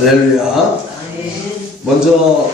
할렐루야. 먼저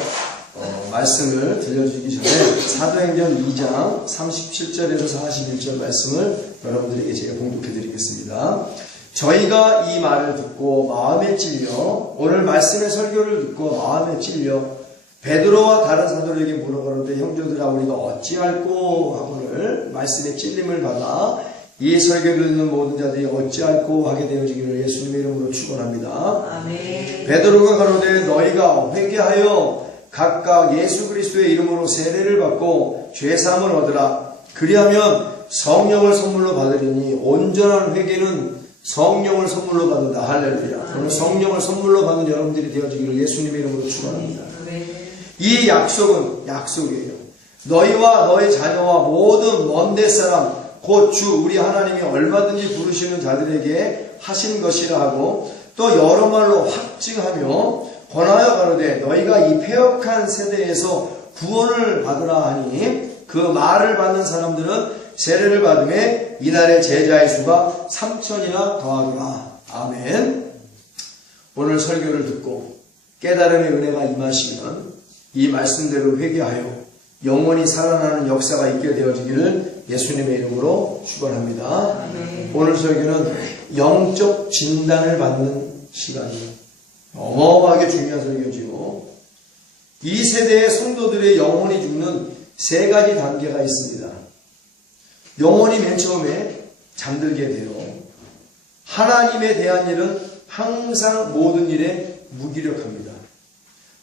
말씀을 들려주기 전에 사도행전 2장 37절에서 41절 말씀을 여러분들에게 제가 봉독해 드리겠습니다. 저희가 이 말을 듣고 마음에 찔려, 오늘 말씀의 설교를 듣고 마음에 찔려 베드로와 다른 사도들에게 물어보는데, 형제들아 우리가 어찌할꼬 하고는 말씀의 찔림을 받아 이 설교를 듣는 모든 자들이 어찌할꼬 하게 되어지기를 예수님의 이름으로 축원합니다. 아멘. 베드로가 가로되 너희가 회개하여 각각 예수 그리스도의 이름으로 세례를 받고 죄사함을 얻으라. 그리하면 성령을 선물로 받으리니 온전한 회개는 성령을 선물로 받는다. 할렐루야. 오늘 성령을 선물로 받는 여러분들이 되어지기를 예수님의 이름으로 축원합니다. 이 약속은 약속이에요. 너희와 너희 자녀와 모든 먼데 사람 곧 주 우리 하나님이 얼마든지 부르시는 자들에게 하신 것이라 하고, 또 여러 말로 확증하며 권하여 가로되 너희가 이 패역한 세대에서 구원을 받으라 하니, 그 말을 받는 사람들은 세례를 받음에 이날의 제자의 수가 3,000이나 더하더라. 아멘. 오늘 설교를 듣고 깨달음의 은혜가 임하시면 이 말씀대로 회개하여 영원히 살아나는 역사가 있게 되어지기를 예수님의 이름으로 축원합니다. 오늘 설교는 영적 진단을 받는 시간이에요. 어마어마하게 중요한 설교지요. 이 세대의 성도들의 영혼이 죽는 세 가지 단계가 있습니다. 영혼이 맨 처음에 잠들게 돼요. 하나님에 대한 일은 항상 모든 일에 무기력합니다.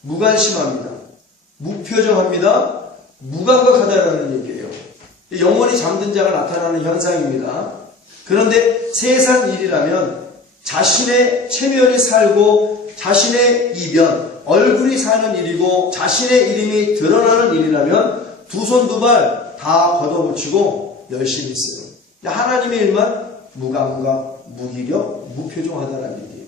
무관심합니다. 무표정합니다. 무감각하다라는 얘기예요. 영혼이 잠든 자가 나타나는 현상입니다. 그런데 세상 일이라면 자신의 체면이 살고 자신의 이변, 얼굴이 사는 일이고 자신의 이름이 드러나는 일이라면 두 손 두 발 다 걷어붙이고 열심히 있어요. 하나님의 일만 무감각, 무기력, 무표정하다라는 얘기예요.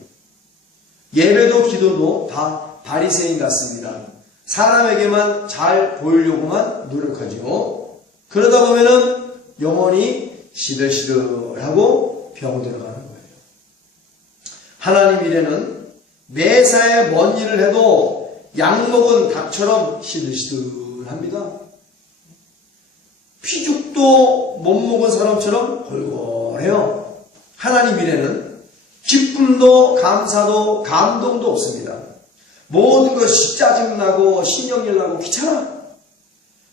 예배도 기도도 다 바리새인 같습니다. 사람에게만 잘 보이려고만 노력하죠. 그러다 보면은 영혼이 시들시들하고 병들어가는 거예요. 하나님 일에는 매사에 먼 일을 해도 약먹은 닭처럼 시들시들합니다. 피죽도 못 먹은 사람처럼 골골해요. 하나님 일에는 기쁨도 감사도 감동도 없습니다. 모든 것이 짜증나고 신경질 나고 귀찮아.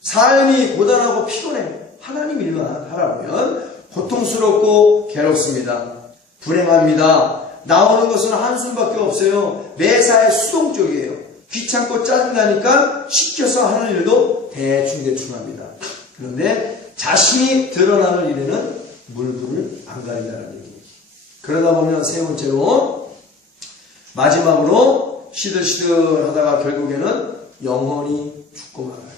삶이 고단하고 피곤해. 하나님 일만 하라면 고통스럽고 괴롭습니다. 불행합니다. 나오는 것은 한숨밖에 없어요. 매사에 수동적이에요. 귀찮고 짜증나니까 시켜서 하는 일도 대충대충 합니다. 그런데 자신이 드러나는 일에는 물불을 안 가린다는 얘기예요. 그러다 보면 세 번째로 마지막으로 시들시들 하다가 결국에는 영혼이 죽고 말아요.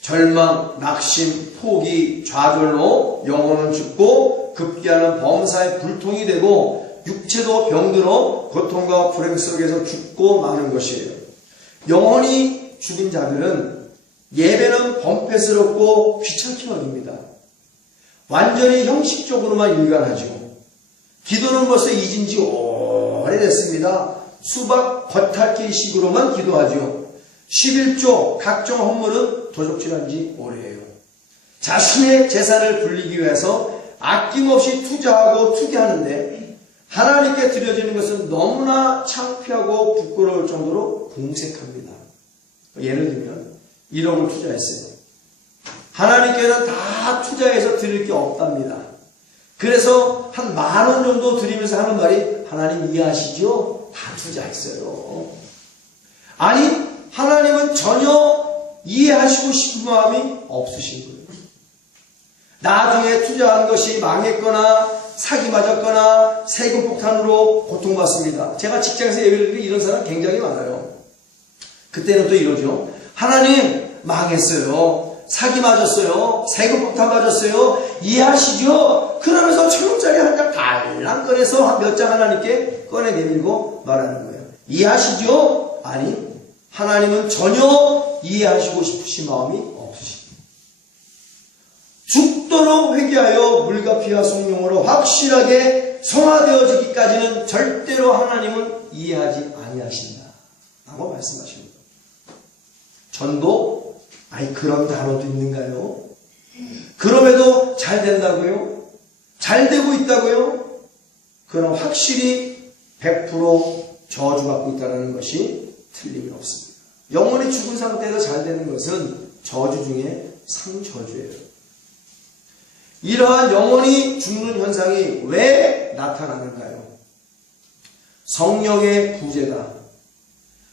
절망, 낙심, 포기, 좌절로 영혼은 죽고 급기야는 범사의 불통이 되고 육체도 병들어 고통과 불행 속에서 죽고 마는 것이에요. 영혼이 죽은 자들은 예배는 범패스럽고 귀찮게 여깁니다. 완전히 형식적으로만 일관하죠. 기도는 벌써 잊은 지 오래됐습니다. 수박 겉핥기식으로만 기도하죠. 11조 각종 헌물은 도적질한 지 오래예요. 자신의 재산을 불리기 위해서 아낌없이 투자하고 투기하는데 하나님께 드려지는 것은 너무나 창피하고 부끄러울 정도로 궁색합니다. 예를 들면 1억을 투자했어요. 하나님께는 다 투자해서 드릴 게 없답니다. 그래서 한 10,000원 정도 드리면서 하는 말이, 하나님 이해하시죠? 다 투자했어요. 아니, 하나님은 전혀 이해하시고 싶은 마음이 없으신 거예요. 나중에 투자한 것이 망했거나 사기 맞았거나 세금 폭탄으로 고통받습니다. 제가 직장에서 예배를 드리면 이런 사람 굉장히 많아요. 그때는 또 이러죠. 하나님 망했어요. 사기 맞았어요. 세금 폭탄 맞았어요. 이해하시죠? 그러면서 1,000원짜리 한 장 달랑 꺼내서 한 몇 장 하나님께 꺼내 내밀고 말하는 거예요. 이해하시죠? 아니, 하나님은 전혀 이해하시고 싶으신 마음이 없으십니다. 죽도록 회개하여 물과 피와 성령으로 확실하게 성화되어지기까지는 절대로 하나님은 이해하지 아니하신다 라고 말씀하십니다. 전도? 아니 그런 단어도 있는가요? 그럼에도 잘 된다고요? 잘 되고 있다고요? 그럼 확실히 100% 저주받고 있다는 것이 틀림이 없습니다. 영혼이 죽은 상태에서 잘 되는 것은 저주 중에 상저주예요. 이러한 영혼이 죽는 현상이 왜 나타나는가요? 성령의 부재다.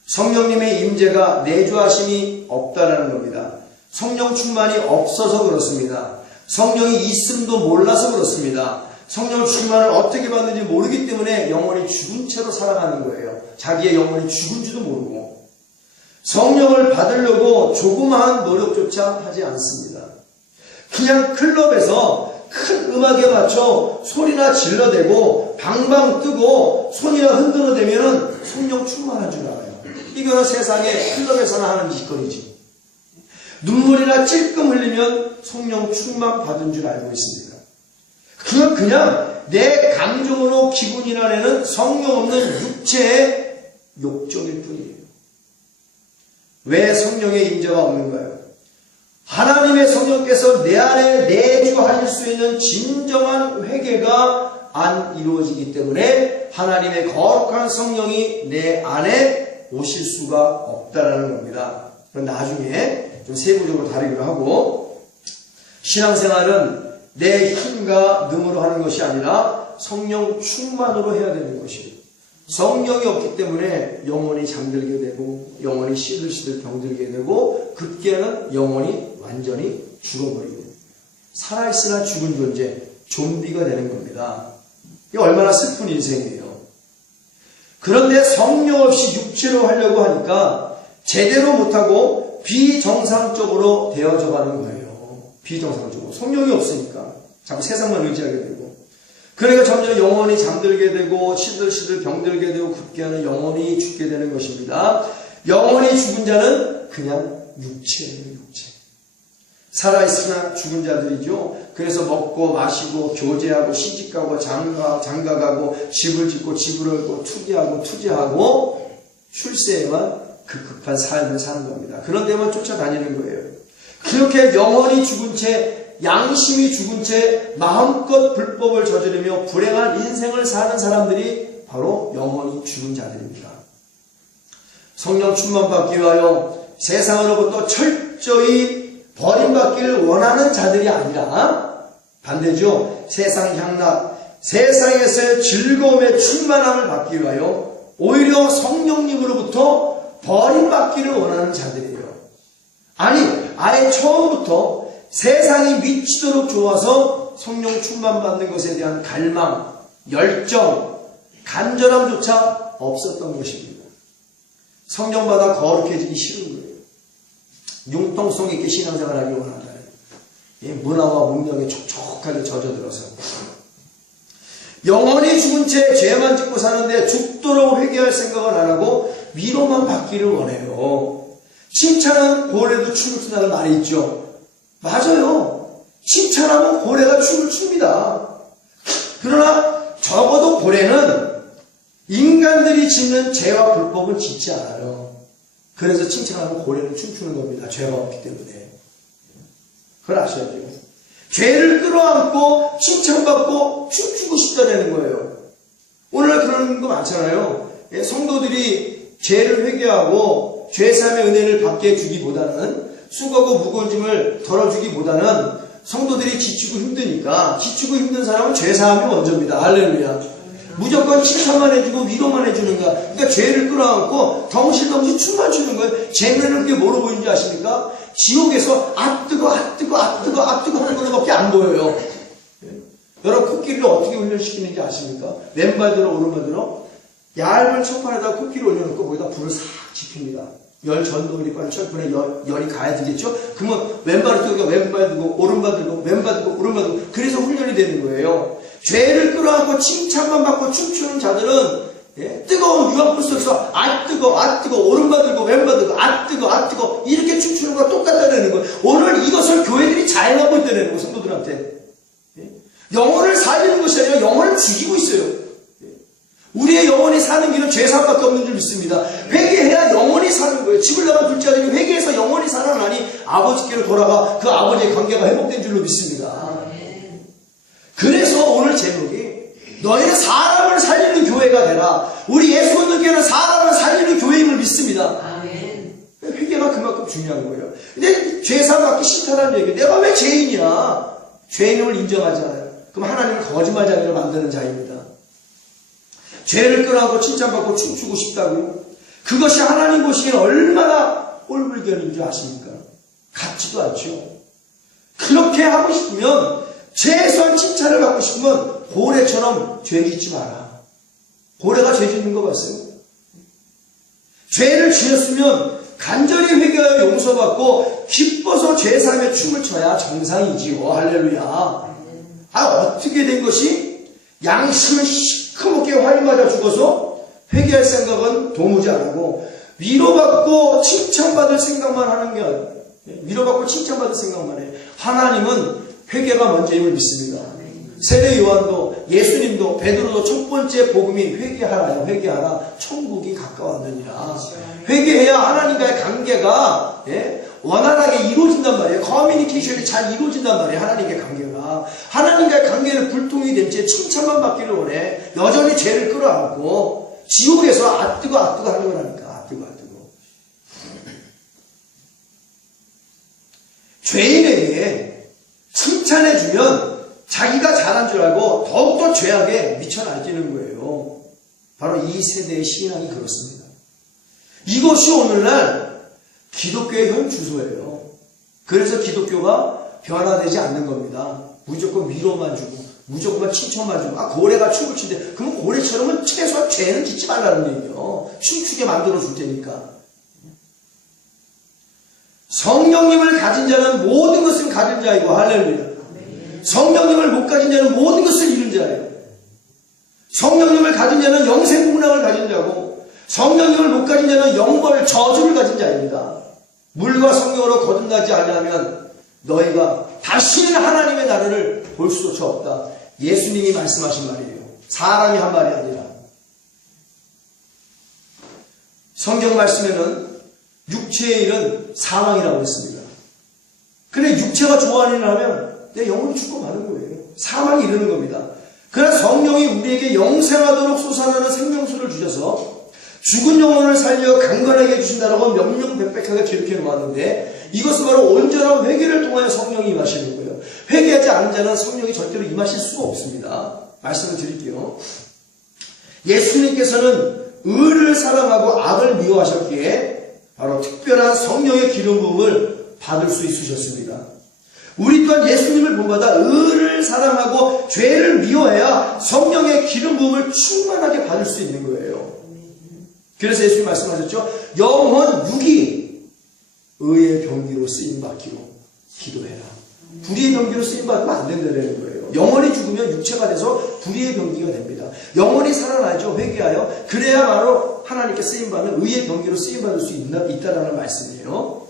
성령님의 임재가 내주하심이 없다라는 겁니다. 성령 충만이 없어서 그렇습니다. 성령이 있음도 몰라서 그렇습니다. 성령 충만을 어떻게 받는지 모르기 때문에 영혼이 죽은 채로 살아가는 거예요. 자기의 영혼이 죽은 줄도 모르고. 성령을 받으려고 조그마한 노력조차 하지 않습니다. 그냥 클럽에서 큰 음악에 맞춰 소리나 질러대고 방방 뜨고 손이나 흔들어대면 성령 충만한 줄 알아요. 이거는 세상에 클럽에서나 하는 짓거리지. 눈물이나 찔끔 흘리면 성령 충만 받은 줄 알고 있습니다. 그냥 내 감정으로 기분이나 내는 성령 없는 육체의 욕정일 뿐이에요. 왜 성령의 임재가 없는가요? 하나님의 성령께서 내 안에 내주하실 수 있는 진정한 회개가 안 이루어지기 때문에 하나님의 거룩한 성령이 내 안에 오실 수가 없다라는 겁니다. 그럼 나중에 좀 세부적으로 다루기로 하고, 신앙생활은 내 힘과 능으로 하는 것이 아니라 성령 충만으로 해야 되는 것이에요. 성령이 없기 때문에 영혼이 잠들게 되고 영혼이 시들시들 병들게 되고 급기야는 영혼이 완전히 죽어버리게 됩니다. 살아있으나 죽은 존재, 좀비가 되는 겁니다. 이게 얼마나 슬픈 인생이에요. 그런데 성령 없이 육체로 하려고 하니까 제대로 못하고 비정상적으로 되어져 가는 거예요. 비정상적으로. 성령이 없으니까 자꾸 세상만 의지하게 되고, 그러니까 점점 영혼이 잠들게 되고 시들시들 병들게 되고 급기야는 영혼이 죽게 되는 것입니다. 영혼이 죽은 자는 그냥 육체예요. 육체. 살아있으나 죽은 자들이죠. 그래서 먹고 마시고 교제하고 시집가고 장가가고 집을 짓고 집을 얻고 투기하고 출세에만 급급한 삶을 사는 겁니다. 그런 데만 쫓아다니는 거예요. 그렇게 영혼이 죽은 채, 양심이 죽은 채 마음껏 불법을 저지르며 불행한 인생을 사는 사람들이 바로 영혼이 죽은 자들입니다. 성령 충만받기 위하여 세상으로부터 철저히 버림받기를 원하는 자들이 아니라 반대죠. 세상 향락, 세상에서의 즐거움의 충만함을 받기 위하여 오히려 성령님으로부터 버림받기를 원하는 자들이에요. 아니, 아예 처음부터 세상이 미치도록 좋아서 성령 충만받는 것에 대한 갈망, 열정, 간절함조차 없었던 것입니다. 성령받아 거룩해지기 싫은 거예요. 융통성 있게 신앙생활하기 원한다. 문화와 문명에 촉촉하게 젖어들어서 영원히 죽은 채 죄만 짓고 사는데 죽도록 회개할 생각을 안 하고 위로만 받기를 원해요. 칭찬은 고래도 춤을 춘다는 말이 있죠. 맞아요. 칭찬하면 고래가 춤을 춥니다. 그러나 적어도 고래는 인간들이 짓는 죄와 불법은 짓지 않아요. 그래서 칭찬하면 고래는 춤추는 겁니다. 죄가 없기 때문에. 그걸 아셔야죠. 죄를 끌어안고 칭찬받고 춤추고 싶다는 거예요. 오늘날 그런 거 많잖아요. 성도들이 죄를 회개하고 죄사함의 은혜를 받게 해주기보다는, 수고하고 무거운 짐을 덜어주기보다는 성도들이 지치고 힘드니까, 지치고 힘든 사람은 죄사함이 먼저입니다. 할렐루야. 무조건 칭찬만 해주고 위로만 해주는 거야. 그러니까 죄를 끌어안고 덩실덩실 춤만 추는 거예요. 쟤네는 그게 뭐로 보이는지 아십니까? 지옥에서 뜨거 하는 것밖에 안 보여요. 여러분, 코끼리를 어떻게 훈련시키는지 아십니까? 왼발들어 오른발들어 얇은 철판에다 코끼리 올려놓고 거기다 불을 싹 지핍니다. 열 전도니까 철판에 열이 가야 되겠죠? 그러면 왼발을 뜨고 왼발 들고 오른발 들고 왼발 들고 오른발 들고, 그래서 훈련이 되는 거예요. 죄를 끌어안고 칭찬만 받고 춤추는 자들은 뜨거운 유황불 속에서 뜨거 오른발 들고 왼발 들고 뜨거 이렇게 춤추는 거랑 똑같다는 거예요. 오늘 이것을 교회들이 잘 하고 있다는 거예요. 성도들한테. 영혼을 살리는 것이 아니라 영혼을 죽이고 있어요. 우리의 영혼이 사는 길은 죄사함밖에 없는 줄 믿습니다. 회개해야 영혼이 사는 거예요. 집을 나간 둘째 아들이 회개해서 영혼이 살아나니 아버지께로 돌아가 그 아버지의 관계가 회복된 줄로 믿습니다. 그래서 오늘 제목이 너희는 사람을 살리는 교회가 되라. 우리 예수 믿는 교회는 사람을 살리는 교회임을 믿습니다. 회개가 그만큼 중요한 거예요. 근데 죄사함 받기 싫다는 얘기예요. 내가 왜 죄인이야? 죄인임을 인정하잖아요. 그럼 하나님은 거짓말쟁이를 만드는 자입니다. 죄를 끈하고 칭찬받고 춤추고 싶다고요? 그것이 하나님 보시기엔 얼마나 꼴불견인 줄 아십니까? 같지도 않죠. 그렇게 하고 싶으면 최소한 칭찬을 받고 싶으면 고래처럼 죄 짓지 마라. 고래가 죄 짓는 거 봤어요? 죄를 지었으면 간절히 회개하여 용서받고 기뻐서 죄사함에 춤을 춰야 정상이지요. 할렐루야. 어떻게 된 것이 양심을 시커멓게 화를 맞아 죽어서 회개할 생각은 도무지 안 하고 위로받고 칭찬받을 생각만 하는 게 아니에요. 위로받고 칭찬받을 생각만 해요. 하나님은 회개가 먼저임을 믿습니다. 세례 요한도 예수님도 베드로도 첫 번째 복음이 회개하라요. 회개하라. 천국이 가까웠느니라. 회개해야 하나님과의 관계가 원활하게 이루어진단 말이에요. 커뮤니케이션이 잘 이루어진단 말이에요. 하나님과의 관계가. 하나님과의 관계는 불통이 된 채 칭찬만 받기를 원해. 여전히 죄를 끌어안고 지옥에서 아뜨고 하는 거라니까. 아뜨고. 죄인에게 칭찬해주면 자기가 잘한 줄 알고 더욱더 죄악에 미쳐 날뛰는 거예요. 바로 이 세대의 신앙이 그렇습니다. 이것이 오늘날 기독교의 현 주소예요. 그래서 기독교가 변화되지 않는 겁니다. 무조건 위로만 주고 무조건 칭찬만 주고 고래가 춤을 추는데 그럼 고래처럼은 최소한 죄는 짓지 말라는 얘기예요. 춤추게 만들어 줄 테니까. 성령님을 가진 자는 모든 것을 가진 자이고 할렐루야. 성령님을 못 가진 자는 모든 것을 잃은 자예요. 성령님을 가진 자는 영생국락을 가진 자고 성령님을 못 가진 자는 영벌 저주를 가진 자입니다. 물과 성령으로 거듭나지 않으면 너희가 다시는 하나님의 나라를 볼 수조차 없다. 예수님이 말씀하신 말이에요. 사람이 한 말이 아니라. 성경 말씀에는 육체의 일은 사망이라고 했습니다. 그래 육체가 좋아하는 일을 하면 내 영혼이 죽고 마는 거예요. 사망이 이르는 겁니다. 그러나 성령이 우리에게 영생하도록 솟아나는 생명수를 주셔서 죽은 영혼을 살려 강건하게 해주신다라고 명명백백하게 기록해 놓았는데 이것은 바로 온전한 회개를 통하여 성령이 임하시는 거예요. 회개하지 않은 자는 성령이 절대로 임하실 수가 없습니다. 말씀을 드릴게요. 예수님께서는 의를 사랑하고 악을 미워하셨기에 바로 특별한 성령의 기름 부음을 받을 수 있으셨습니다. 우리 또한 예수님을 본받아 의를 사랑하고 죄를 미워해야 성령의 기름 부음을 충만하게 받을 수 있는 거예요. 그래서 예수님 말씀하셨죠. 영혼 육이 의의 병기로 쓰임받기로 기도해라. 불의의 병기로 쓰임받으면 안 된다는 거예요. 영혼이 죽으면 육체가 돼서 불의의 병기가 됩니다. 영혼이 살아나죠. 회개하여. 그래야 바로 하나님께 쓰임받는 의의 병기로 쓰임받을 수 있다는 말씀이에요.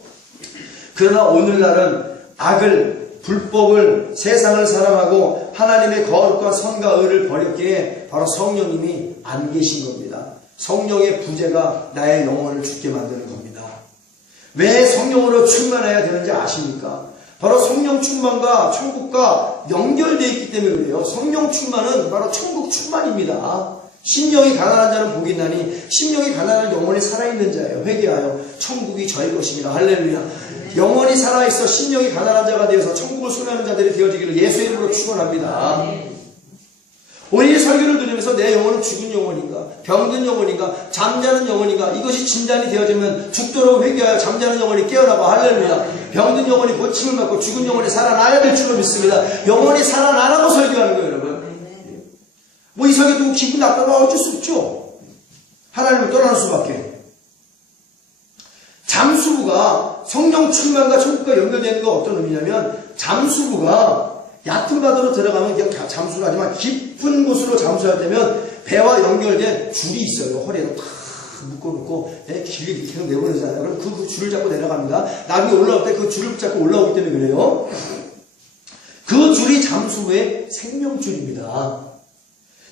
그러나 오늘날은 악을, 불법을, 세상을 사랑하고 하나님의 거룩한 선과 의를 버렸기에 바로 성령님이 안 계신 겁니다. 성령의 부재가 나의 영혼을 죽게 만드는 겁니다. 왜 성령으로 충만해야 되는지 아십니까? 바로 성령 충만과 천국과 연결되어 있기 때문에 그래요. 성령 충만은 바로 천국 충만입니다. 심령이 가난한 자는 복이 있나니 심령이 가난한 영혼이 살아있는 자예요. 회개하여 천국이 저희 것입니다. 할렐루야. 영혼이 살아있어 심령이 가난한 자가 되어서 천국을 소유하는 자들이 되어지기를 예수의 이름으로 축원합니다. 오늘 설교를 들으면서 내 영혼은 죽은 영혼인가, 병든 영혼인가, 잠자는 영혼인가, 이것이 진단이 되어지면 죽도록 회개하여 잠자는 영혼이 깨어나고 할렐루야. 병든 영혼이 고침을 받고 죽은 영혼이 살아나야 될 줄로 믿습니다. 영혼이 살아나라고 설교하는 거예요, 여러분. 뭐 이 설교 듣고 기분 나빠도 어쩔 수 없죠. 하나님을 떠나는 수밖에. 잠수부가 성령 충만과 천국과 연결되는 건 어떤 의미냐면 잠수부가 얕은 바다로 들어가면 그냥 잠수를 하지만 깊은 곳으로 잠수할 때면 배와 연결된 줄이 있어요. 허리에 탁 묶어놓고 길게 계속 내보내잖아요. 그럼 그 줄을 잡고 내려갑니다. 나중에 올라올 때 그 줄을 잡고 올라오기 때문에 그래요. 그 줄이 잠수부의 생명줄입니다.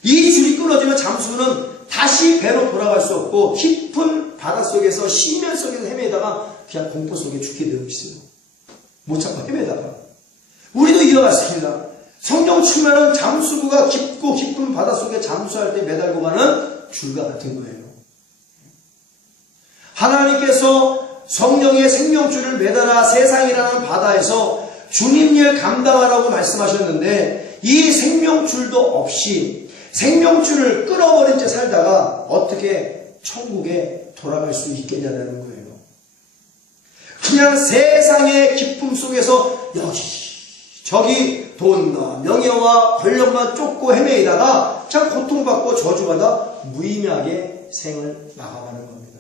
이 줄이 끊어지면 잠수부는 다시 배로 돌아갈 수 없고 깊은 바닷속에서 심연 속에서 헤매다가 그냥 공포 속에 죽게 되어 있어요. 못 찾고 헤매다가. 우리도 이와 같습니다. 성령 충만은 잠수부가 깊고 깊은 바닷속에 잠수할 때 매달고 가는 줄과 같은 거예요. 하나님께서 성령의 생명줄을 매달아 세상이라는 바다에서 주님 일 감당하라고 말씀하셨는데 이 생명줄도 없이 생명줄을 끊어버린 채 살다가 어떻게 천국에 돌아갈 수 있겠냐는 거예요. 그냥 세상의 기쁨 속에서 여기 저기 돈과 명예와 권력만 쫓고 헤매이다가 참 고통받고 저주받아 무의미하게 생을 나가가는 겁니다.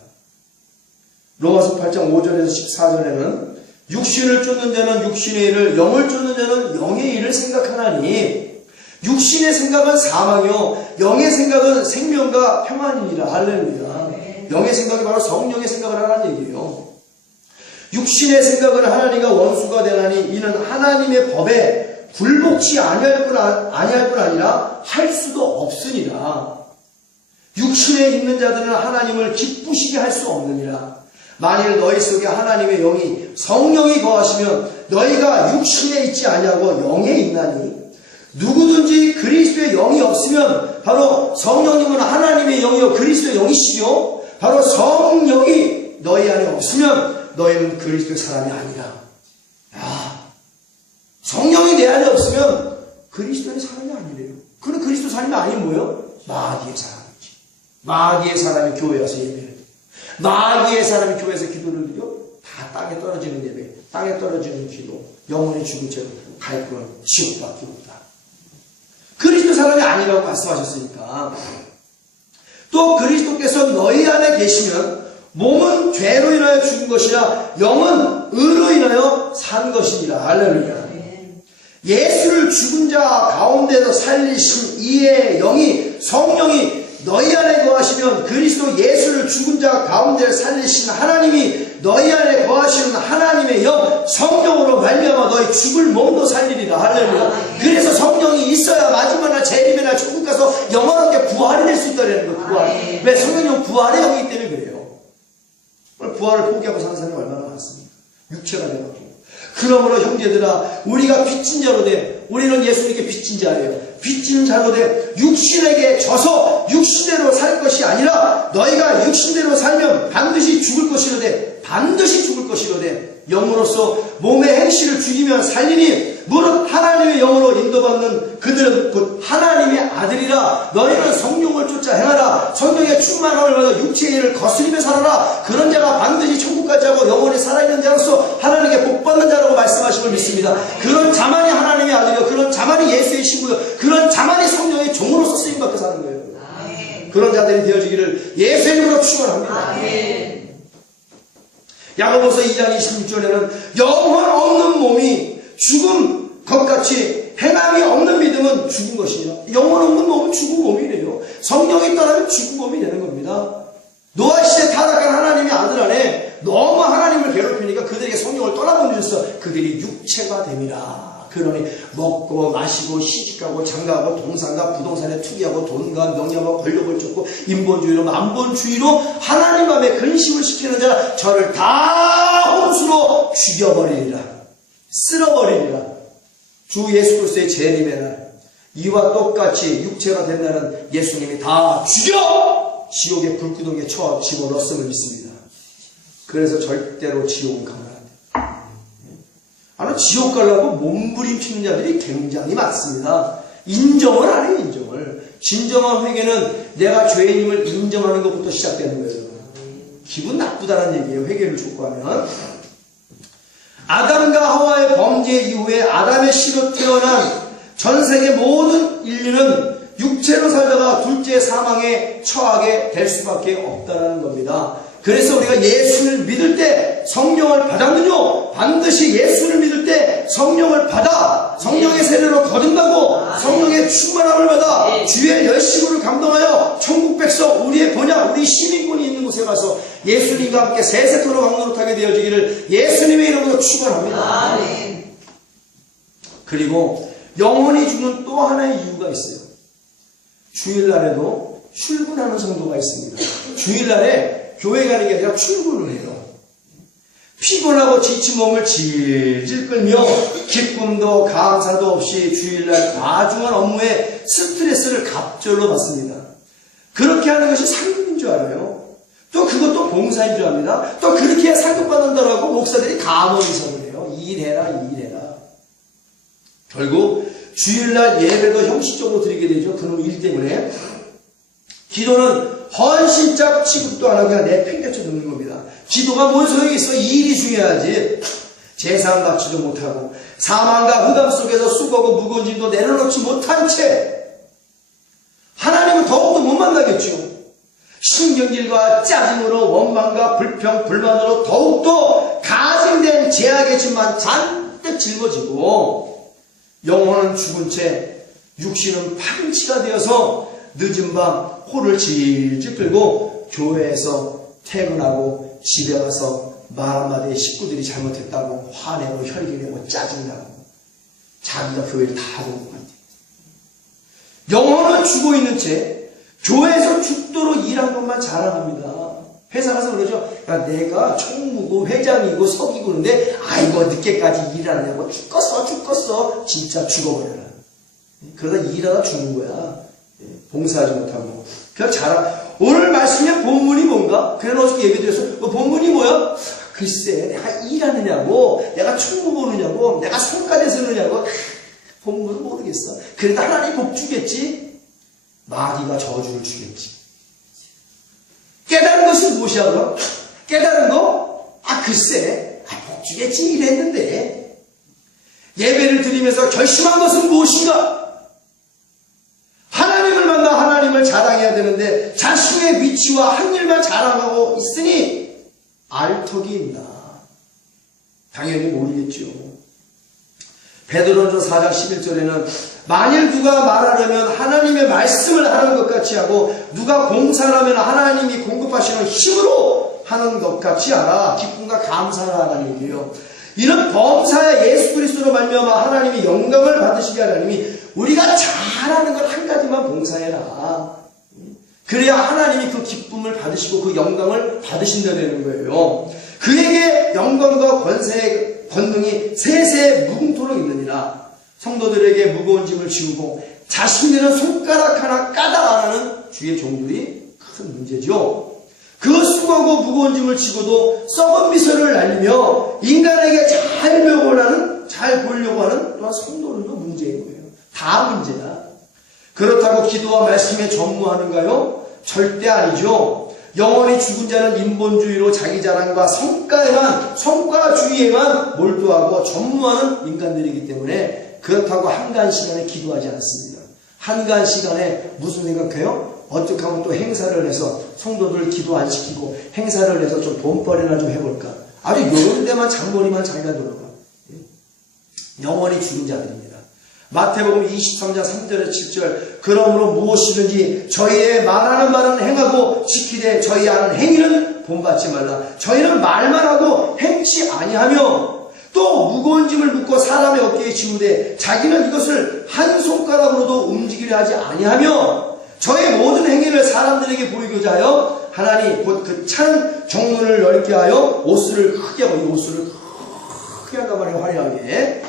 로마서 8장 5절에서 14절에는 육신을 쫓는 자는 육신의 일을, 영을 쫓는 자는 영의 일을 생각하나니 육신의 생각은 사망이요 영의 생각은 생명과 평안이니라. 할렐루야. 영의 생각이 바로 성령의 생각을 하라는 얘기예요. 육신의 생각은 하나님과 원수가 되나니 이는 하나님의 법에 굴복치 아니할 뿐 아니라 할 수도 없으니라. 육신에 있는 자들은 하나님을 기쁘시게 할 수 없느니라. 만일 너희 속에 하나님의 영이 성령이 거하시면 너희가 육신에 있지 아니하고 영에 있나니 누구든지 그리스도의 영이 없으면 바로 성령님은 하나님의 영이요 그리스도의 영이시요 바로 성령이 너희 안에 없으면 너희는 그리스도의 사람이 아니라. 성령이 내 안에 없으면 그리스도의 사람이 아니래요. 그는 그리스도 사람이 아니면 뭐예요? 마귀의 사람이지. 마귀의 사람이 교회 와서 예배를, 마귀의 사람이 교회에서 기도를 드려 다 땅에 떨어지는 예배, 땅에 떨어지는 기도, 영혼의 죽은 채로 갈 건 지옥밖에 없다. 그리스도 사람이 아니라고 말씀하셨으니까. 또 그리스도께서 너희 안에 계시면 몸은 죄로 인하여 죽은 것이라 영은 의로 인하여 산 것이니라. 할렐루야. 예수를 죽은 자 가운데서 살리신 이의 영이 성령이 너희 안에 거하시면 그리스도 예수를 죽은 자 가운데 살리신 하나님이 너희 안에 거하시는 하나님의 영 성령으로 말미암아 너희 죽을 몸도 살리리라. 할렐루야. 그래서 성령이 있어야 마지막 날 재림의 날 천국 가서 영원하게 부활이 될 수 있다는 거예요. 부활. 왜? 성령은 부활의 영이기 때문에 그래요. 부활을 포기하고 사는 사람이 얼마나 많습니까? 육체가 돼가지고. 그러므로 형제들아 우리가 빚진 자로 돼. 우리는 예수님께 빚진 자예요. 빚진 자로 돼 육신에게 져서 육신대로 살 것이 아니라 너희가 육신대로 살면 반드시 죽을 것이로되 반드시 죽을 것이로되 영으로서 몸의 행실을 죽이며 살리니 무릇 하나님의 영으로 인도받는 그들은 곧 하나님의 아들이라. 너희는 성령을 쫓아 행하라. 성령의 충만함을 받아 육체의 일을 거스리며 살아라. 그런 자가 반드시 천국까지 하고 영원히 살아있는 자로서 하나님께 복받는 자라고 말씀하심을 믿습니다. 그런 자만이 하나님의 아들이요 그런 자만이 예수의 신부요 그런 자만이 성령의 종으로서 쓰임받고 사는 거예요. 그런 자들이 되어지기를 예수의 이름으로 축원합니다. 야고보서 2장 26절에는 영혼 없는 몸이 죽은 것 같이 행함이 없는 믿음은 죽은 것이요. 영혼 없는 몸은 죽은 몸이래요. 성령이 떠나면 죽은 몸이 되는 겁니다. 노아 시대 타락한 하나님의 아들 안에 너무 하나님을 괴롭히니까 그들에게 성령을 떠나보내셔서 그들이 육체가 됨이라. 그러니 먹고 마시고 시집가고 장가가고 동산과 부동산에 투기하고 돈과 명예와 권력을 쫓고 인본주의로 만본주의로 하나님 앞에 근심을 시키는 자 저를 다 혼수로 죽여버리리라. 쓸어버리리라. 주 예수 그리스도의 재림의 날 이와 똑같이 육체가 된 날은 예수님이 다 죽여 지옥의 불구덩이에 집어넣었음을 믿습니다. 그래서 절대로 지옥은 가면 안 돼요. 지옥 가려고 몸부림치는 자들이 굉장히 많습니다. 인정을 안 해요. 인정을. 진정한 회개는 내가 죄인임을 인정하는 것부터 시작되는 거예요. 기분 나쁘다는 얘기예요. 회개를 촉구하면. 아담과 하와의 범죄 이후에 아담의 씨로 태어난 전 세계 모든 인류는 육체로 살다가 둘째 사망에 처하게 될 수밖에 없다는 겁니다. 그래서 우리가 예수를 믿을 때 성령을 받았느뇨? 반드시 예수를 믿을 때 성령을 받아 성령의 세례로 거듭나고 성령의 충만함을 받아 주의 열심을 감동하여 천국 백성 우리의 번역 우리 시민권이 있는 곳에 가서 예수님과 함께 세세토록 왕노릇하게 되어지기를 예수님의 이름으로 축원합니다. 그리고 영혼이 죽는 또 하나의 이유가 있어요. 주일날에도 출근하는 성도가 있습니다. 주일날에 교회 가는 게 아니라 출근을 해요. 피곤하고 지친 몸을 질질 끌며 기쁨도 감사도 없이 주일날 과중한 업무에 스트레스를 갑절로 받습니다. 그렇게 하는 것이 상급인 줄 알아요. 또 그것도 봉사인 줄 압니다. 또 그렇게 해야 상급받는다라고 목사들이 감언의성을 해요. 일해라. 결국 주일날 예배도 형식적으로 드리게 되죠. 그놈 일 때문에. 기도는 헌신적 취급도 안 하고 그냥 내팽개쳐 듣는 겁니다. 기도가 뭔 소용이 있어? 일이 중요하지. 재산 갚지도 못하고 사망과 흑암 속에서 수고하고 무거운 짐도 내려놓지 못한 채 하나님은 더욱더 못 만나겠죠. 신경질과 짜증으로 원망과 불평, 불만으로 더욱더 가증된 죄악의 짐만 잔뜩 짊어지고 영혼은 죽은 채 육신은 파김치가 되어서 늦은 밤 코를 질질 끌고 교회에서 퇴근하고 집에 와서 말 한마디에 식구들이 잘못했다고 화내고 혈기내고 짜증나고 자기가 교회를 다 하는 것 같아요. 영혼은 죽어 있는 채 교회에서 죽도록 일한 것만 자랑합니다. 회사 가서 그러죠. 야, 내가 총무고 회장이고 석이고 그런데 아이고 늦게까지 일하느냐고 죽겠어. 진짜 죽어버려라. 그러다 일하다 죽는 거야. 봉사하지 못하고. 그냥 자랑. 오늘 말씀의 본문이 뭔가? 그래 어저께 얘기드렸어. 본문이 뭐야? 글쎄 내가 일하느냐고 내가 총무 보느냐고 내가 성과대 쓰느냐고 본문은 모르겠어. 그래도 하나님 복 주겠지? 마귀가 저주를 주겠지. 깨달은 것이 무엇이야 그럼? 깨달은 거? 글쎄 복 주겠지 이랬는데. 예배를 드리면서 결심한 것은 무엇인가? 하나님을 만나 하나님을 자랑해야 되는데 자신의 위치와 한 일만 자랑하고 있으니 알턱이 있나? 당연히 모르겠죠. 베드로전서 4장 11절에는 만일 누가 말하려면 하나님의 말씀을 하는 것 같이 하고 누가 봉사하면 하나님이 공급하시는 힘으로 하는 것 같이 하라. 기쁨과 감사를 하라는 얘기예요. 이런 범사야 예수 그리스도로 말미암아 하나님이 영광을 받으시게 하나님이 우리가 잘하는 걸 한 가지만 봉사해라. 그래야 하나님이 그 기쁨을 받으시고 그 영광을 받으신다는 거예요. 그에게 영광과 권세의 권능이 세세 무궁토록 있느니라. 성도들에게 무거운 짐을 지우고 자신들은 손가락 하나 까닭 안 하는 주의 종들이 큰 문제죠. 그 수고하고 무거운 짐을 지고도 썩은 미소를 날리며 인간에게 잘 보이려고 하는 또한 성도들도 문제인 거예요. 다 문제다. 그렇다고 기도와 말씀에 전무하는가요? 절대 아니죠. 영원히 죽은 자는 인본주의로 자기 자랑과 성과주의에만 몰두하고 전무하는 인간들이기 때문에 그렇다고 한가한 시간에 기도하지 않습니다. 한가한 시간에 무슨 생각해요? 어떻게 하면 또 행사를 해서 성도들 기도 안 시키고 행사를 해서 좀 돈벌이나 좀 해볼까? 아주 요런 데만 장머리만 잠가 들어가. 영원히 죽은 자들입니다. 마태복음 23장 3절에 7절 그러므로 무엇이든지 저희의 말하는 말은 행하고 지키되 저희 하는 행위는 본받지 말라. 저희는 말만 하고 행치 아니하며 또 무거운 짐을 묶고 사람의 어깨에 지우되 자기는 이것을 한 손가락으로도 움직이려 하지 아니하며 저의 모든 행위를 사람들에게 보이고자 하여 하나님 곧 그 찬 정문을 넓게 하여 옷을 크게 하고 이 옷을 크게 한단 말이에요. 화려하게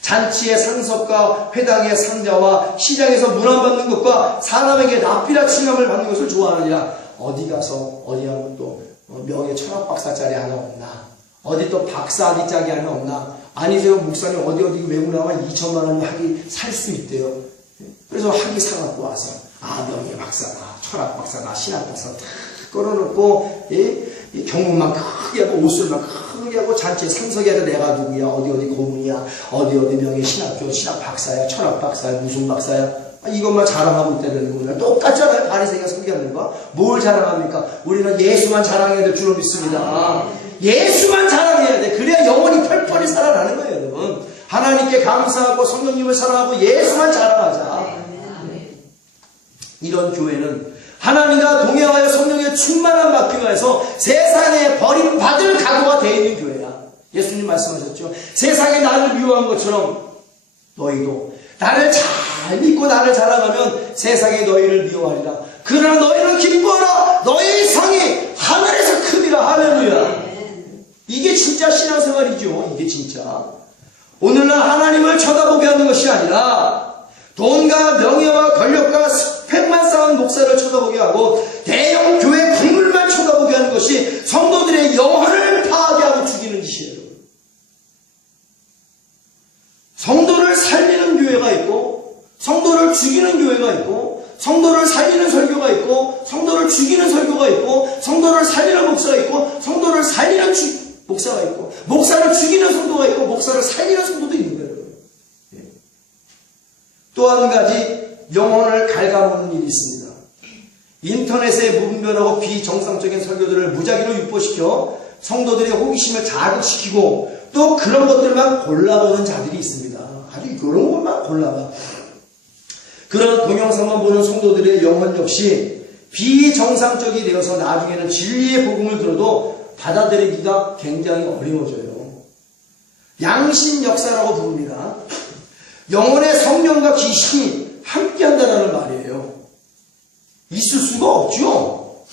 잔치의 상석과 회당의 상자와 시장에서 문안받는 것과 사람에게 납비라 칭함을 받는 것을 좋아하느니라. 어디 가서 어디 하면 또 명예 철학 박사짜리 하나 없나? 어디 또 박사 아디 짝이 하나 없나? 아니세요 목사님 어디 외국 나가면 2천만 원 학위 살 수 있대요. 그래서 학위 사갖고 와서 명예 박사다, 철학 박사다, 신학 박사다 끌어놓고 이 경문만 크게 하고 옷을만 크게 하고 잔치에 상석에 해서 내가 누구야, 어디 고문이야, 어디 명예 신학교 신학 박사야, 철학 박사야, 무슨 박사야, 이것만 자랑하고 있다는 거예요. 똑같잖아요. 바리새인과 서기관들과 뭘 자랑합니까? 우리는 예수만 자랑해야 될 줄로 믿습니다. 예수만 자랑해야 돼. 그래야 영원히 펄펄이 살아나는 거예요, 여러분. 하나님께 감사하고 성령님을 사랑하고 예수만 자랑하자. 이런 교회는 하나님과 동행하여 성령의 충만한 맡김하여서 세상에 버림받을 각오가 되어 있는 교회야. 예수님 말씀하셨죠. 세상에 나를 미워한 것처럼 너희도 나를 잘 믿고 나를 자랑하면 세상에 너희를 미워하리라. 그러나 너희는 기뻐하라. 너희의 상이 하늘에서 큼이라. 할렐루야. 이게 진짜 신앙생활이죠. 이게 진짜. 오늘날 하나님을 쳐다보게 하는 것이 아니라 돈과 명예와 권력과 스펙만 쌓은 목사를 쳐다보게 하고 대형 교회 건물만 쳐다보게 하는 것이 성도들의 영혼을 파괴하고 죽이는 짓이에요. 성도를 살리는 교회가 있고 성도를 죽이는 교회가 있고 성도를 살리는 설교가 있고 성도를 죽이는 설교가 있고 성도를 살리는 목사가 있고 성도를 살리는 목사가 있고 목사를 죽이는 성도가 있고 목사를 살리는 성도도 있는 거예요. 또 한 가지 영혼을 갉아먹는 일이 있습니다. 인터넷에 무분별하고 비정상적인 설교들을 무작위로 유포시켜 성도들의 호기심을 자극시키고 또 그런 것들만 골라보는 자들이 있습니다. 아주 이런 것만 골라봐. 그런 동영상만 보는 성도들의 영혼 역시 비정상적이 되어서 나중에는 진리의 복음을 들어도 받아들이기가 굉장히 어려워져요. 양심 역사라고 부릅니다. 영혼의 성령과 귀신이 함께한다는 말이에요. 있을 수가 없죠.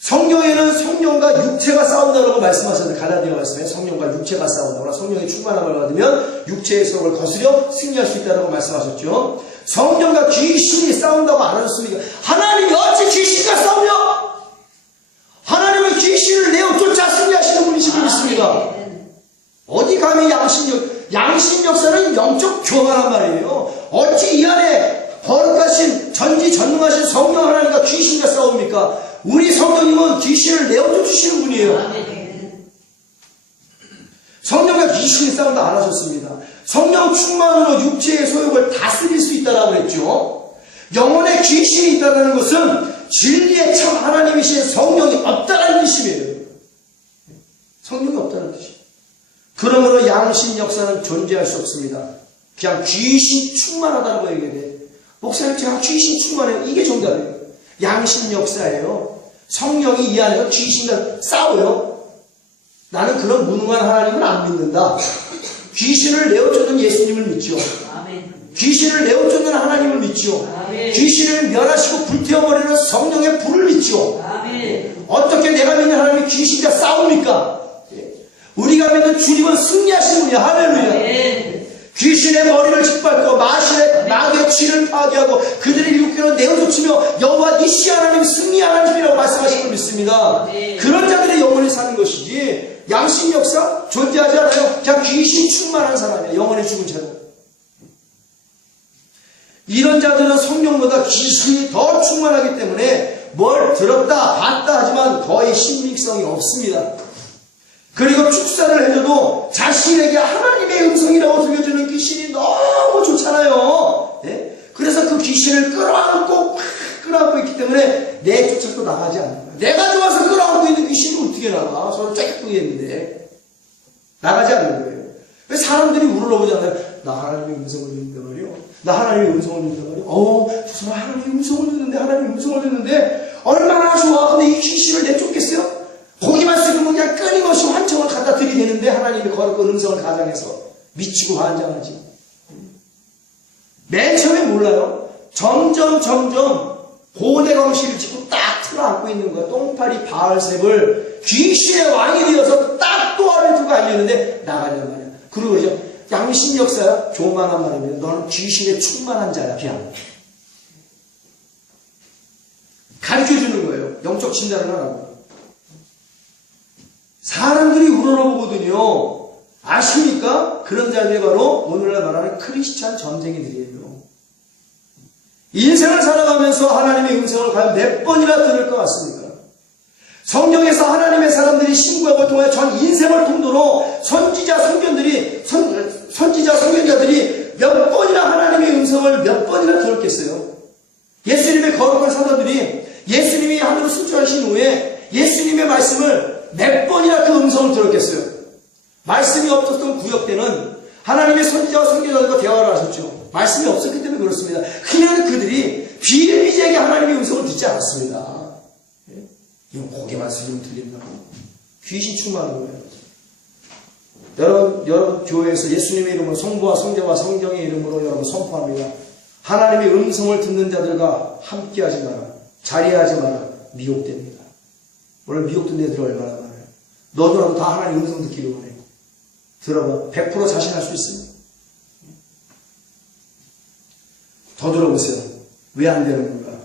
성경에는 성령과 육체가 싸운다고 말씀하셨는데 갈라디아 말씀에 성령과 육체가 싸운다거나 성령의 충만함을 받으면 육체의 속을 거스려 승리할 수 있다고 말씀하셨죠. 성령과 귀신이 싸운다고 안 하셨습니까? 하나님이 어찌 귀신과 싸우냐? 하나님은 귀신을 내어 쫓아 승리하시는 분이시고 믿습니다. 어디 감히 양심 역사는 영적 교만한 말이에요. 어찌 이 안에 거룩하신 전지전능하신 성령 하나님과 귀신과 싸웁니까? 우리 성령님은 귀신을 내어쫓으시는 분이에요. 성령과 귀신이 싸운다 안 하셨습니다. 성령 충만으로 육체의 소욕을 다스릴 수 있다라고 했죠. 영혼에 귀신이 있다는 것은 진리의 참 하나님이신 성령이 없다는 뜻이에요. 성령이 없다는 뜻이에요. 그러므로 양심 역사는 존재할 수 없습니다. 그냥 귀신 충만하다고 얘기해. 목사님 제가 귀신 충만해요. 이게 정답이에요. 양심 역사예요. 성령이 이 안에서 귀신과 싸워요. 나는 그런 무능한 하나님을 안 믿는다. 귀신을 내어쫓는 예수님을 믿죠. 귀신을 내어쫓는 하나님을 믿죠. 귀신을 멸하시고 불태워버리는 성령의 불을 믿죠. 어떻게 내가 믿는 하나님이 귀신과 싸웁니까? 우리가 믿는 주님은 승리하신 분이야. 할렐루야. 귀신의 머리를 짓밟고 마귀의 쥐를 파괴하고 그들의 육교로 내어쫓으며 여호와 니시 하나님이 승리하는 분이라고 말씀하신 걸 믿습니다. 그런 자들의 영혼이 사는 것이지 양심 역사 존재하지 않아요. 그냥 귀신 충만한 사람이야. 영혼의 죽은 채로. 이런 자들은 성령보다 귀신이 더 충만하기 때문에 뭘 들었다 봤다 하지만 거의 신빙성이 없습니다. 그리고 축사를 해줘도 자신에게 하나님의 음성이라고 들려주는 귀신이 너무 좋잖아요. 네? 그래서 그 귀신을 끌어안고 있기 때문에 내쫓아도 나가지 않는 거예요. 내가 좋아서 끌어안고 있는 귀신이 어떻게 나가? 서로 쫙쫙 있는데 나가지 않는 거예요. 왜 사람들이 우러러보잖아요. 나 하나님의 음성을 듣는단 말이요. 나 하나님의 음성을 듣는단 말이요. 저 사람 하나님의 음성을 듣는데 하나님의 음성을 듣는데 얼마나 좋아. 근데 이 귀신을 내쫓겠어요? 고기만 쓰고 그냥 끊임없이 환청을 갖다 들이대는데 하나님의 거룩한 음성을 가장해서 미치고 환장하지. 맨 처음에 몰라요. 점점 고대광실을 짓고 딱 틀어안고 있는 거야. 똥파리 바알셉을 귀신의 왕이 되어서 딱 또아를 들고 앉아있는데 나가려는 말이야. 그리고 그러죠. 양심 역사야. 교만한 말이면 너는 귀신에 충만한 자야. 그냥 가르쳐주는 거예요. 영적 진단을 하라고. 사람들이 우러러보거든요. 아십니까? 그런 자들이 바로 오늘날 말하는 크리스찬 점쟁이들이에요. 인생을 살아가면서 하나님의 음성을 과연 몇 번이나 들을 것 같습니까? 성경에서 하나님의 사람들이 신구약을 통해 전 인생을 통로로 선지자 선견자들이 몇 번이나 하나님의 음성을 몇 번이나 들었겠어요? 예수님의 거룩한 사도들이 예수님이 하늘로 승천하신 후에 예수님의 말씀을 몇 번이나 그 음성을 들었겠어요? 말씀이 없었던 구역 때는 하나님의 선지자와 선교사들과 대화를 하셨죠. 말씀이 없었기 때문에 그렇습니다. 그냥 그들이 비일비재하게 하나님의 음성을 듣지 않았습니다. 이건 고개만 숙이면 들린다고. 귀신 충만한 거예요. 여러분 교회에서 예수님의 이름으로 성부와 성자와 성령의 이름으로 여러분 선포합니다. 하나님의 음성을 듣는 자들과 함께하지 마라. 자리하지 마라. 미혹됩니다. 오늘 미혹된 애들이 얼마나 많아요. 너도라도 다 하나님 음성 듣기를 원해. 들어봐. 100% 자신할 수 있습니다. 더 들어보세요. 왜 안 되는 건가?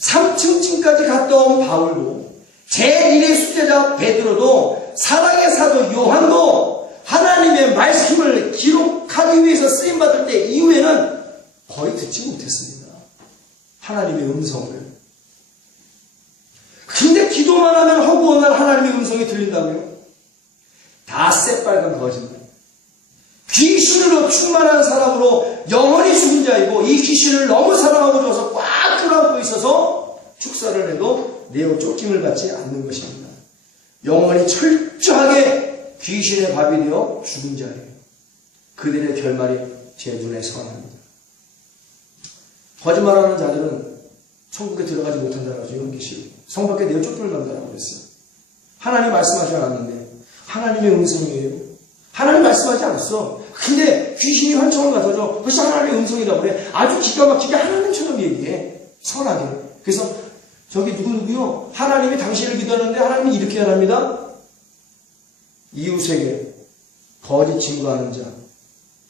3층까지 갔다 온 바울도, 제1의 수제자 베드로도, 사랑의 사도 요한도 하나님의 말씀을 기록하기 위해서 쓰임받을 때 이후에는 거의 듣지 못했습니다. 하나님의 음성을. 근데 기도만 하면 허구한 날 하나님의 음성이 들린다고요? 다 새빨간 거짓말. 귀신으로 충만한 사람으로 영원히 죽은 자이고, 이 귀신을 너무 사랑하고 줘서 꽉 끌어안고 있어서 축사를 해도 내어 쫓김을 받지 않는 것입니다. 영원히 철저하게 귀신의 밥이 되어 죽은 자예요. 그들의 결말이 제 눈에 선합니다. 거짓말하는 자들은 천국에 들어가지 못한다고 하죠. 연기시 성 밖에 내어 쫓김을 받는다고 그랬어요. 하나님 말씀하지 않았는데 하나님의 음성이에요. 하나님 말씀하지 않았어. 근데 귀신이 환청을 갖다줘. 그것이 하나님의 음성이라고 그래. 아주 기가 막히게 하나님처럼 얘기해. 선하게. 그래서 저기 누구요? 하나님이 당신을 기도하는데 하나님이 이렇게 하랍니다. 이웃에게 거짓 증거하는 자,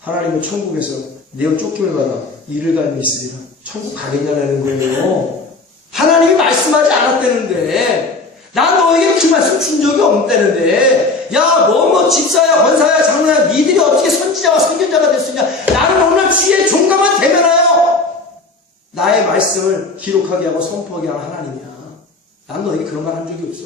하나님의 천국에서 내어 쫓김을 받아 이를 갈미 있으리라. 천국 가겠냐는 거예요. 하나님이 말씀하지 않았다는데, 나 너에게 그 말씀 준 적이 없다는데, 야, 뭐 집사야, 권사야, 장로야, 니들이 어떻게 선지자와 선견자가 됐으냐? 나는 오늘 주의 종가만 대면하여 나의 말씀을 기록하게 하고 선포하게 하는 하나님이야. 난 너에게 그런 말 한 적이 없어.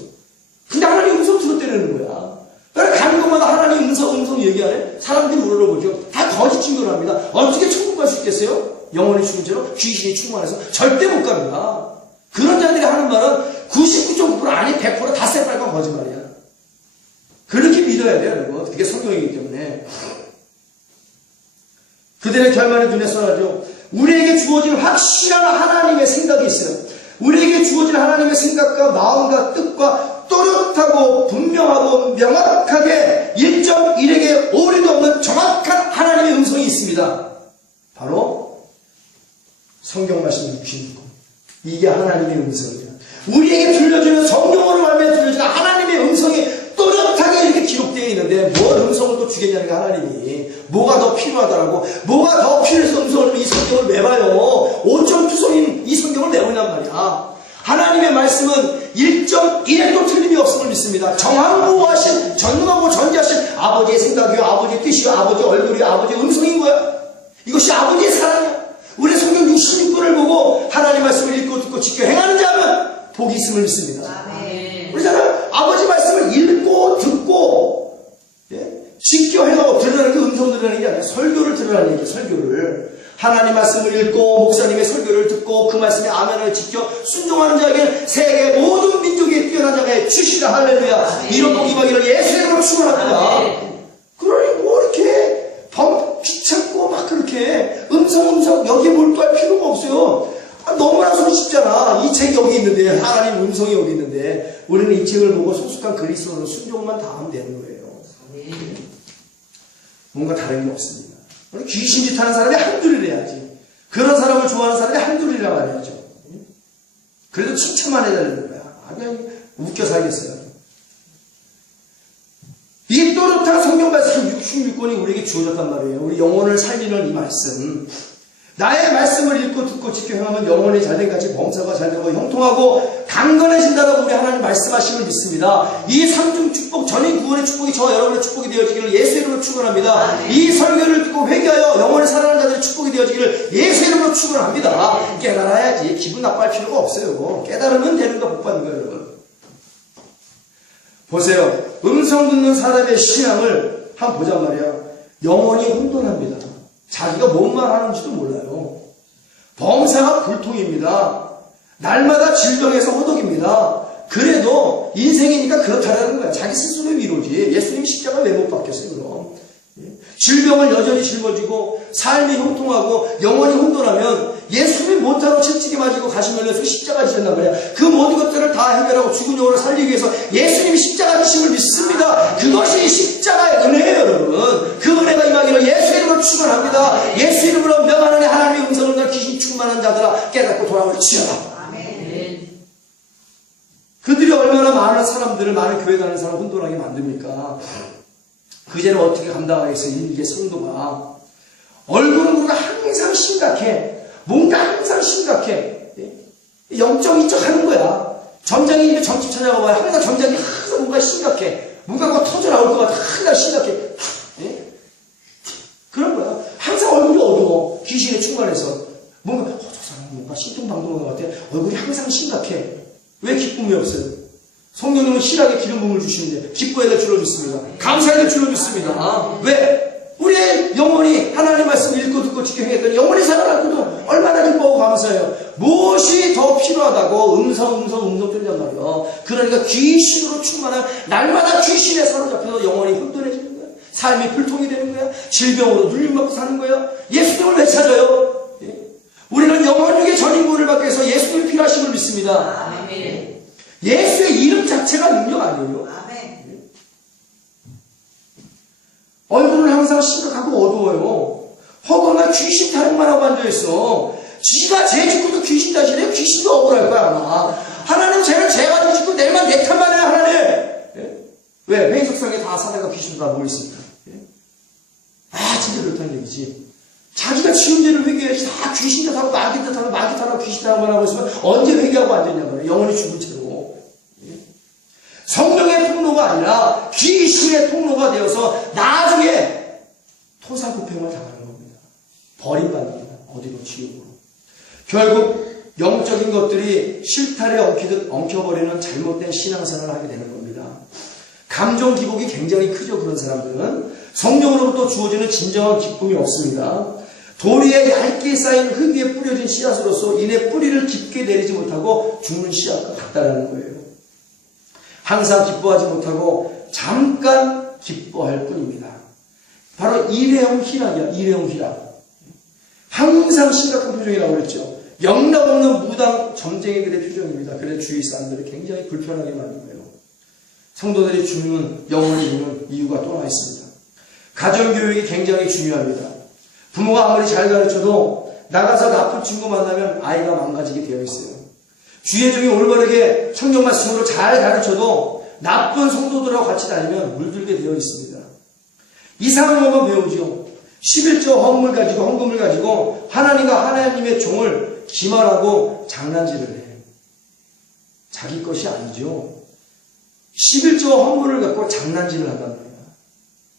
근데 하나님 음성 들었다는 거야. 그러니까 가는 곳마다 하나님 음성 얘기하네? 사람들이 물어보죠. 다 거짓 증거를 합니다. 어떻게 천국 갈 수 있겠어요? 영원히 죽은 채로 귀신이 충만해서 절대 못 갑니다. 그런 자들이 하는 말은 99.9% 아니 100% 다 새빨간 거짓말이야. 그렇게 믿어야 돼요, 여러분. 그게 성경이기 때문에. 그들의 결말이 눈에 선하죠. 우리에게 주어진 확실한 하나님의 생각이 있어요. 우리에게 주어진 하나님의 생각과 마음과 뜻과 또렷하고 분명하고 명확하게 1.1에게 오류도 없는 정확한 하나님의 음성이 있습니다. 바로 성경 말씀 66권. 이게 하나님의 음성이에요. 우리에게 들려주는 성경으로 말미암아 들려주는 하나님의 음성이 또렷하게 이렇게 기록되어 있는데 뭘 음성을 또 주겠냐는 게 하나님이. 뭐가 더 필요하다라고. 뭐가 더 필요해서 음성을 이 성경을 왜 봐요. 5.2성인 이 성경을 왜 보냔 말이야. 하나님의 말씀은 1.1에도 틀림이 없음을 믿습니다. 정확무하신, 전능하고 전지하신 아버지의 생각이요, 아버지의 뜻이요, 아버지의 얼굴이요, 아버지의 음성인 거야. 이것이 아버지의 사랑이야. 우리 성경 66권을 보고 하나님 말씀을 읽고 듣고 지켜 행하는 자면 복이 있음을 믿습니다. 우리 사람 아버지 말씀을 읽고 듣고 지켜 행하고 드러나는 게 음성 드러나는 게 아니라 설교를 드러나는 얘기예요. 설교를. 하나님 말씀을 읽고 목사님의 설교를 듣고 그 말씀에 아멘을 지켜 순종하는 자에게는 세계 모든 민족의 뛰어난 자가 주시라. 할렐루야. 이런 복이 임하기를 예수의 이름으로 축원합니다. 그러니 뭐 이렇게 귀찮고 막 그렇게 음성 여기에 몰두할 필요가 없어요. 너무나 쉽잖아. 이 책이 여기 있는데, 하나님 음성이 여기 있는데, 우리는 이 책을 보고 속속한 그리스도로 순종만 다 하면 되는 거예요. 뭔가 다른 게 없습니다. 귀신짓 하는 사람이 한둘이를 해야지. 그런 사람을 좋아하는 사람이 한둘이라고 안 해야죠. 그래도 칭찬만 해달라는 거야. 그냥 웃겨 살겠어요. 이 또렷한 성경 말씀 66권이 우리에게 주어졌단 말이에요. 우리 영혼을 살리는 이 말씀. 나의 말씀을 읽고 듣고 지켜 행하면 영혼이 잘된 같이 범사가 잘되고 형통하고 강건해진다라고 우리 하나님 말씀하심을 믿습니다. 이 삼중 축복, 전인 구원의 축복이 저와 여러분의 축복이 되어지기를 예수의 이름으로 축원합니다. 이 설교를 듣고 회개하여 영혼을 살아가는 자들의 축복이 되어지기를 예수의 이름으로 축원합니다. 깨달아야지. 기분 나빠할 필요가 없어요. 깨달으면 되는 거 복 받는 거예요, 여러분. 보세요. 음성 듣는 사람의 신앙을 한번 보잔 말이야. 영혼이 혼돈합니다. 자기가 뭔 말 하는지도 몰라요. 범사가 불통입니다. 날마다 질병에서 호독입니다. 그래도 인생이니까 그렇다라는 거야. 자기 스스로의 위로지. 예수님이 십자가 왜 못 박혔어요, 그럼. 질병을 여전히 짊어지고 삶이 형통하고 영혼이 혼돈하면 예수님이 못하고 채찍에 맞고 가시 mel려서 십자가 지셨단 말이야. 그 모든 것들을 다 해결하고 죽은 영혼을 살리기 위해서 예수님이 십자가 지심을 믿습니다. 그것이 십자가의 은혜예요, 여러분. 그 은혜가 임하기를 예수 이름으로 축원합니다. 예수 이름으로 명하는 하나님의 음성을 듣는 귀신 충만한 자들아 깨닫고 돌아올지어다. 그들이 얼마나 많은 사람들을, 많은 교회 다니는 사람을 혼돈하게 만듭니까? 그 죄를 어떻게 감당하겠어요? 이게 성도가. 얼굴은 뭔가 항상 심각해. 뭔가 항상 심각해. 영적 이적 하는 거야. 점장이 점집 찾아가봐야 항상 점장이 항상 뭔가 심각해. 뭔가 터져 나올 것 같아. 항상 심각해. 그런 거야. 항상 얼굴이 어두워. 귀신에 충만해서. 뭔가, 저 사람 뭔가 신통방통한 것 같아. 얼굴이 항상 심각해. 왜 기쁨이 없어요? 성령님은 실하게 기름 부음을 주시는데 기뻐야 될 줄로 믿습니다. 감사해야 될 줄로 믿습니다. 왜? 우리의 영혼이 하나님 말씀 읽고 듣고 지켜 행했더니 영혼이 살아났고도 얼마나 기뻐하고 감사해요. 무엇이 더 필요하다고 음성 들린단 말이에요. 그러니까 귀신으로 충만한 날마다 귀신에 사로잡혀서 영혼이 혼돈해지는 거야. 삶이 불통이 되는 거야. 질병으로 눌림받고 사는 거야. 예수님을 왜 찾아요? 우리는 영혼육의 전인구를 받기 위해서 예수님의 필요하심을 믿습니다. 아멘. 예수의 이름 자체가 능력 아니에요? 아멘. 얼굴은 항상 심각하고 어두워요. 허공에 귀신 타령만 하고 앉아있어. 지가 죄 짓고도 귀신 자신에 귀신도 억울할 거야 아마. 하나님 죄를 죄가 짓고 내일만 내 탓만 해요 하나님. 왜? 회의석상에 다 사내가 귀신도 다 모여있습니다. 진짜 그렇다는 얘기지. 자기가 지은 죄를 회개해야지. 다 귀신 탓하고 마귀 탓하고 마귀 탓하고 귀신 탓하고 하고 있으면 언제 회개하고 앉았냐고요. 영원히 죽은 채로. 성령의 통로가 아니라 귀신의 통로가 되어서 나중에 토사구팽을 당하는 겁니다. 버림받습니다. 어디로? 지옥으로. 결국 영적인 것들이 실타래 엉키듯 엉켜버리는 잘못된 신앙생활을 하게 되는 겁니다. 감정 기복이 굉장히 크죠. 그런 사람들은 성령으로부터 주어지는 진정한 기쁨이 없습니다. 도리에 얇게 쌓인 흙 위에 뿌려진 씨앗으로서 이내 뿌리를 깊게 내리지 못하고 죽는 씨앗과 같다라는 거예요. 항상 기뻐하지 못하고 잠깐 기뻐할 뿐입니다. 바로 일회용 희락이야. 일회용 희락. 항상 심각한 표정이라고 그랬죠. 영락없는 무당 점쟁이들의 표정입니다. 그래서 주위 사람들이 굉장히 불편하게 만든 거예요. 성도들이 죽는, 영혼이 죽는 이유가 또 하나 있습니다. 가정교육이 굉장히 중요합니다. 부모가 아무리 잘 가르쳐도 나가서 나쁜 친구 만나면 아이가 망가지게 되어 있어요. 주의 종이 올바르게 성경 말씀으로 잘 가르쳐도 나쁜 성도들하고 같이 다니면 물들게 되어 있습니다. 이상한 것만 배우죠. 11조 헌금을 가지고 하나님과 하나님의 종을 기만하고 장난질을 해. 자기 것이 아니죠. 11조 헌물을 갖고 장난질을 한단 말이야.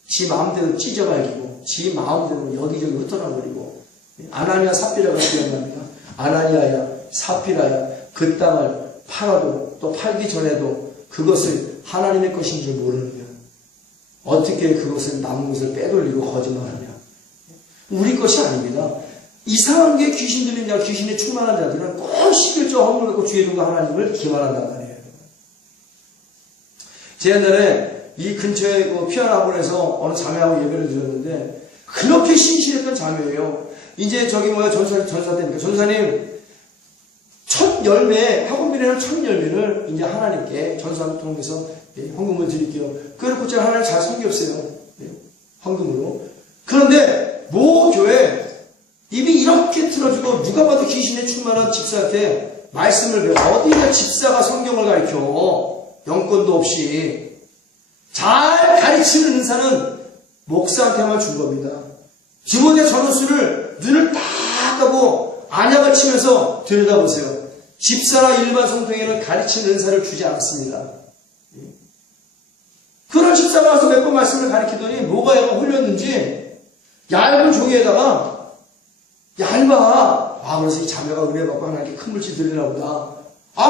지 마음대로 찢어발기고 지 마음대로 여기저기 흩어나버리고 아나니아 삽비라가 기억납니다. 아나니아야 삽비라야 그 땅을 팔아도 또 팔기 전에도 그것을 하나님의 것인 줄 모르는 거야. 어떻게 그것을 남은 것을 빼돌리고 거짓말하냐. 우리 것이 아닙니다. 이상한 게 귀신 들린 자, 귀신에 충만한 자들은 꼭 11조 헌물 갖고 주의 종과 하나님을 기만한단 말이에요. 제 옛날에 이 근처에 그 피아노 학원에서 어느 자매하고 예배를 드렸는데 그렇게 신실했던 자매예요. 이제 전사 때니까 전사님 첫 열매, 학원비라는 첫 열매를 이제 하나님께 전사를 통해서 헌금을 드릴게요. 그래놓고 제가 하나님 잘 섬겼어요. 헌금으로. 그런데 모 교회 입이 이렇게 틀어지고 누가 봐도 귀신에 충만한 집사한테 말씀을 배워. 어디가 집사가 성경을 가르쳐. 영권도 없이. 잘 가르치는 은사는 목사한테만 준 겁니다. 디모데 전후수를 눈을 딱 하고 안약을 치면서 들여다보세요. 집사나 일반 성도에게는 가르치는 은사를 주지 않았습니다. 그런 집사가 와서 몇 번 말씀을 가르치더니 뭐가 얘가 홀렸는지 얇은 종이에다가 얇아. 그래서 이 자매가 은혜 받고 하나님께 큰 물질 드리나 보다.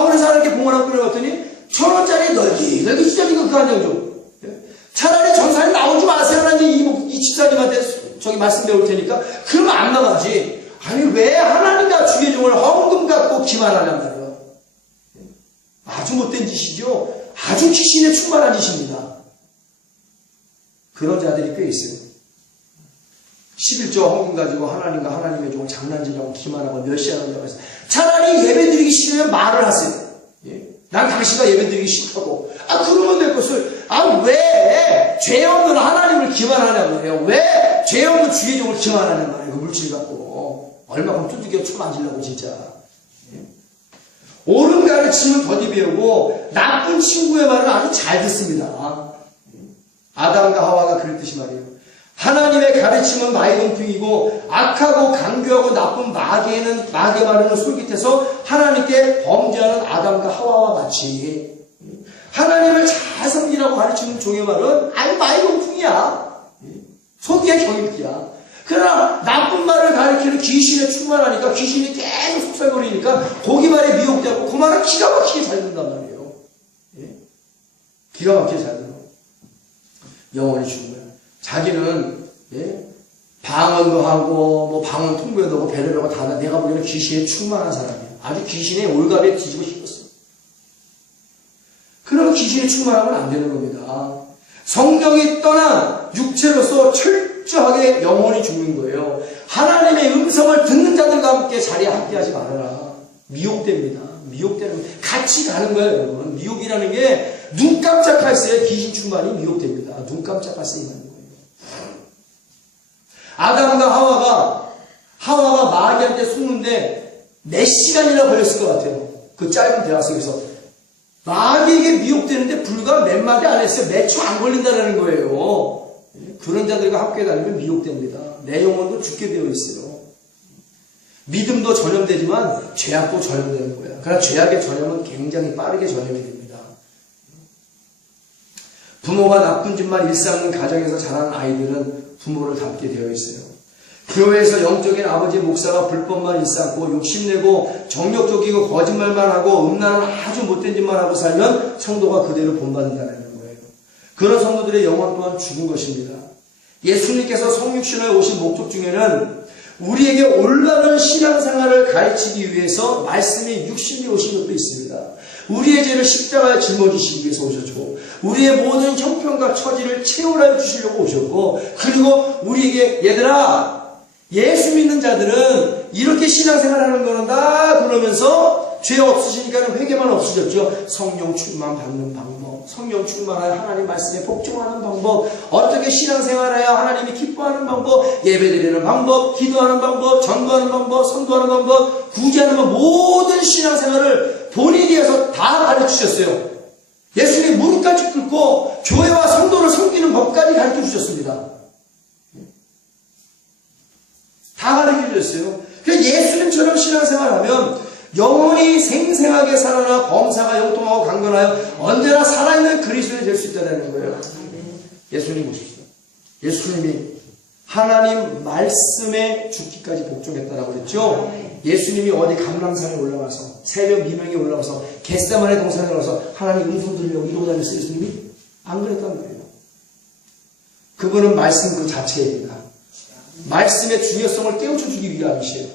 그래서 하나님께 봉헌하고 끓여봤더니 1,000원짜리 널기 찢어진 거 그거 한 장 줘. 차라리 전사님 나오지 마세요. 하나님 이 집사님한테 저기 말씀 배울 테니까. 그러면 안 나가지. 아니 왜 하나님과 주의 종을 헌금 갖고 기만하냔 말이에요. 아주 못된 짓이죠. 아주 귀신에 충만한 짓입니다. 그런 자들이 꽤 있어요. 11조 헌금 가지고 하나님과 하나님의 종을 장난질하고 기만하고 멸시하는 해서 차라리 예배드리기 싫으면 말을 하세요. 예? 난 당신과 예배드리기 싫다고. 그러면 될 것을 왜 죄 없는 하나님을 기만하냐고. 왜 죄 없는 주의 종을 기만하냐 말이에요. 그 물질 갖고 얼마큼 두들겨 쳐 맞으려고 진짜. 예? 옳은 가르침은 더디 배우고 나쁜 친구의 말은 아주 잘 듣습니다. 아담과 하와가 그랬듯이 말이에요. 하나님의 가르침은 마이동풍이고 악하고 강교하고 나쁜 마귀 마르는 솔깃해서 하나님께 범죄하는 아담과 하와와 같이 하나님을 잘 섬기라고 가르치는 종의 말은 마이동풍이야. 속의 경일기야. 그러나 나쁜 말을 가리키는 귀신에 충만하니까 귀신이 계속 속살거리니까 거기 말에 미혹되고 그 말은 기가 막히게 잘 듣는단 말이에요. 기가 막히게 잘 들어. 영원히 죽은 거야. 자기는 방언도 하고 방언 통보도 하고 배려도 하고 다 내가 보기에는 귀신에 충만한 사람이야. 아주 귀신의 올가비에 뒤집어 씌웠어. 그러면 귀신에 충만하면 안 되는 겁니다. 성령이 떠난 육체로서 철저하게 영원히 죽는 거예요. 하나님의 음성을 듣는 자들과 함께 자리에 함께하지 말아라. 미혹됩니다. 미혹되는 같이 가는 거예요, 여러분. 미혹이라는 게 눈 깜짝할 새에 귀신 충만이 미혹됩니다. 눈 깜짝할 새에 있는 거예요. 아담과 하와가 마귀한테 속는데 몇 시간이나 걸렸을 것 같아요. 그 짧은 대화 속에서. 마귀에게 미혹되는데 불과 몇 마디 안 했어요. 몇 초 안 걸린다는 거예요. 그런 자들과 함께 다니면 미혹됩니다. 내 영혼도 죽게 되어 있어요. 믿음도 전염되지만 죄악도 전염되는 거예요. 그러나 죄악의 전염은 굉장히 빠르게 전염이 됩니다. 부모가 나쁜 짓만 일삼는 가정에서 자라는 아이들은 부모를 닮게 되어 있어요. 교회에서 영적인 아버지 목사가 불법만 일삼고 욕심내고 정력적이고 거짓말만 하고 음란한 아주 못된 짓만 하고 살면 성도가 그대로 본받는다는 거예요. 그런 성도들의 영혼 또한 죽은 것입니다. 예수님께서 성육신호에 오신 목적 중에는 우리에게 올바른 신앙생활을 가르치기 위해서 말씀이 육신이 오신 것도 있습니다. 우리의 죄를 십자가에 짊어지시기 위해서 오셨고 우리의 모든 형편과 처지를 채우라 주시려고 오셨고 그리고 우리에게 얘들아 예수 믿는 자들은 이렇게 신앙생활하는 거는 다 그러면서 죄 없으시니까 회개만 없으셨죠. 성령 충만 받는 방법, 성령 충만하여 하나님 말씀에 복종하는 방법, 어떻게 신앙생활해야 하나님이 기뻐하는 방법, 예배드리는 방법, 기도하는 방법, 전도하는 방법, 선도하는 방법, 구제하는 방법, 모든 신앙생활을 본인이어서 다 가르치셨어요. 예수님이 무릎까지 꿇고 교회와 성도를 섬기는 법까지 가르쳐 주셨습니다. 다 가르쳐 주셨어요. 그러니까 예수님처럼 신앙생활하면 영원히 생생하게 살아나 범사가 영통하고 강건하여 언제나 살아있는 그리스도인이 될 수 있다는 거예요. 예수님 보십시오. 예수님이 하나님 말씀에 죽기까지 복종했다라고 그랬죠. 예수님이 어디 감람산에 올라가서 새벽 미명에 올라가서 겟세마네 동산에 올라가서 하나님 음성 들으려고 이러고 다녔어요. 예수님이 안 그랬단 말이에요. 그거는 말씀 그 자체입니다. 말씀의 중요성을 깨우쳐주기 위함이시에요.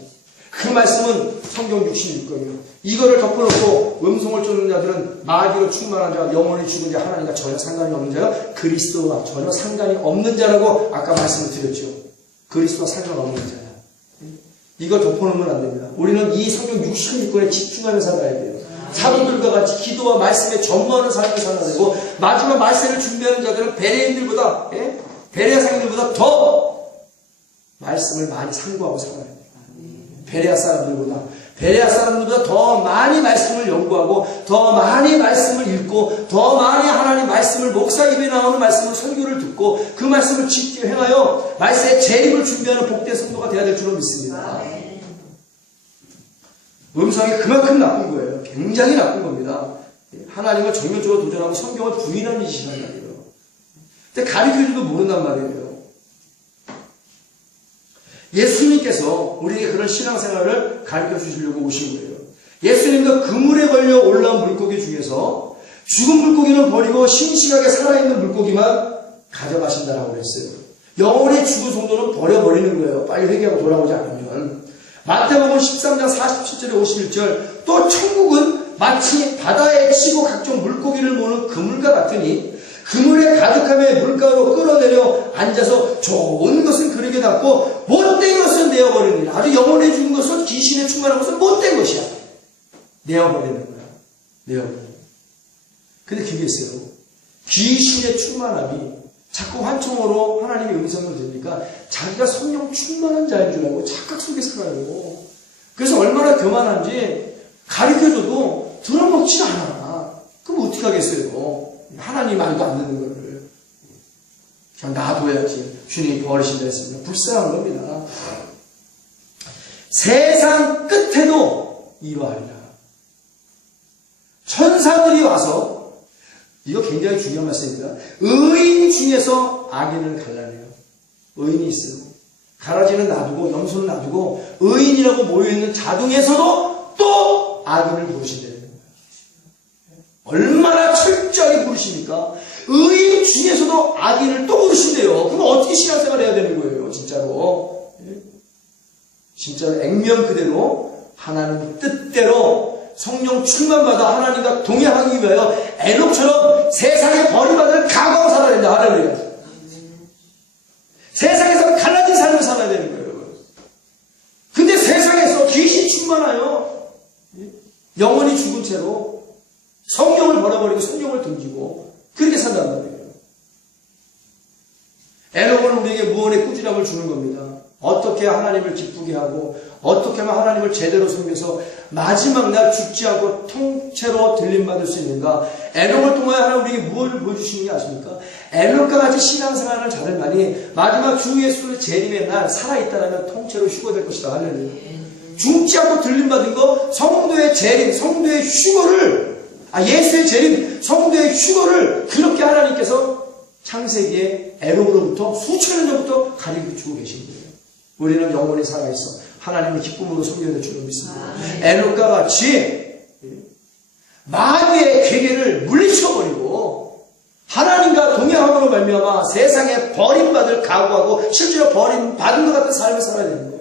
그 말씀은 성경 66권이요. 이거를 덮어놓고 음성을 쫓는 자들은 마귀로 충만한 자, 영원히 죽은 자, 하나님과 전혀 상관이 없는 자요. 그리스도와 전혀 상관이 없는 자라고 아까 말씀을 드렸죠. 그리스도와 상관없는 자야. 이걸 덮어놓으면 안 됩니다. 우리는 이 성경 66권에 집중하며 살아야 돼요. 사도들과 같이 기도와 말씀에 전무하는 삶을 살아야 되고 마지막 말세를 준비하는 자들은 베레인들보다 베레아 상인들보다 더 말씀을 많이 상고하고 살아야 돼요. 베레아 사람들보다 더 많이 말씀을 연구하고 더 많이 말씀을 읽고 더 많이 하나님 말씀을 목사 입에 나오는 말씀을 설교를 듣고 그 말씀을 지켜 행하여 말씀의 재림을 준비하는 복된 성도가 되어야 될 줄로 믿습니다. 음성이 그만큼 나쁜 거예요. 굉장히 나쁜 겁니다. 하나님을 정면적으로 도전하고 성경을 부인하는 짓이란 말이에요. 근데 가르쳐주도 모른단 말이에요. 예수님께서 우리에게 그런 신앙생활을 가르쳐 주시려고 오신 거예요. 예수님도 그물에 걸려 올라온 물고기 중에서 죽은 물고기는 버리고 싱싱하게 살아있는 물고기만 가져가신다라고 그랬어요. 영원히 죽은 성도는 버려버리는 거예요. 빨리 회개하고 돌아오지 않으면. 마태복음 13장 47절에 51절 또 천국은 마치 바다에 치고 각종 물고기를 모는 그물과 같으니 그물에 가득함에 물가로 끌어내려 앉아서 좋은 것은 그릇에 담고 못된 것은 내어버리는, 아주 영혼에 죽은 것은, 귀신에 충만한 것은 못된 것이야. 내어버리는 거야. 내어버리는 거야. 근데 그게 있어요. 귀신의 충만함이 자꾸 환청으로 하나님의 음성을 들으니까 자기가 성령 충만한 자인 줄 알고 착각 속에 살아요. 그래서 얼마나 교만한지 가르쳐줘도 들어먹지 않아. 그럼 어떻게 하겠어요? 하나님 말도 안 듣는 거를. 그냥 놔둬야지. 주님이 버리신다 했습니다. 불쌍한 겁니다. 세상 끝에도 이러하리라. 천사들이 와서, 이거 굉장히 중요한 말씀입니다. 의인 중에서 악인을 갈라내요. 의인이 있어요. 가라지는 놔두고 염소는 놔두고 의인이라고 모여있는 자중에서도 또 악인을 부르신다는 거예요. 얼마나 철저하게 부르십니까? 의인 중에서도 악인을 또 부르신대요. 그럼 어떻게 신앙생활을 해야 되는 거예요? 진짜로. 진짜로 액면 그대로 하나님 뜻대로 성령 충만받아 하나님과 동행하기 위하여 에녹처럼 세상에 버림받을 각오하고 살아야 된다. 할렐루야. 세상에서 갈라진 삶을 살아야 되는 거예요. 근데 세상에서 귀신 충만하여 영원히 죽은 채로 성령을 버려버리고 성령을 등지고 그렇게 산단 말이에요. 에녹은 우리에게 무언의 꾸준함을 주는 겁니다. 어떻게 하나님을 기쁘게 하고 어떻게 하면 하나님을 제대로 섬겨서 마지막 날 죽지 않고 통째로 들림받을 수 있는가. 에녹을 통하여 하나님 우리에게 무엇을 보여주시는 게 아십니까? 에녹과 같이 신앙생활하는 자들만이 마지막 주 예수의 재림의 날 살아있다면 통째로 휴거될 것이다. 할렐루야. 죽지 않고 들림받은 거, 성도의 재림, 성도의 휴거를, 예수의 재림, 성도의 휴거를 그렇게 하나님께서 창세기에 에녹으로부터 수천 년 전부터 가르쳐주고 계신 거예요. 우리는 영원히 살아있어 하나님의 기쁨으로 섬겨야 될 줄로 믿습니다. 에녹과 같이 마귀의 괴계를 물리쳐버리고 하나님과 동행함으로 말미암아 세상에 버림받을 각오하고 실제로 버림받은 것 같은 삶을 살아야 되는 거예요.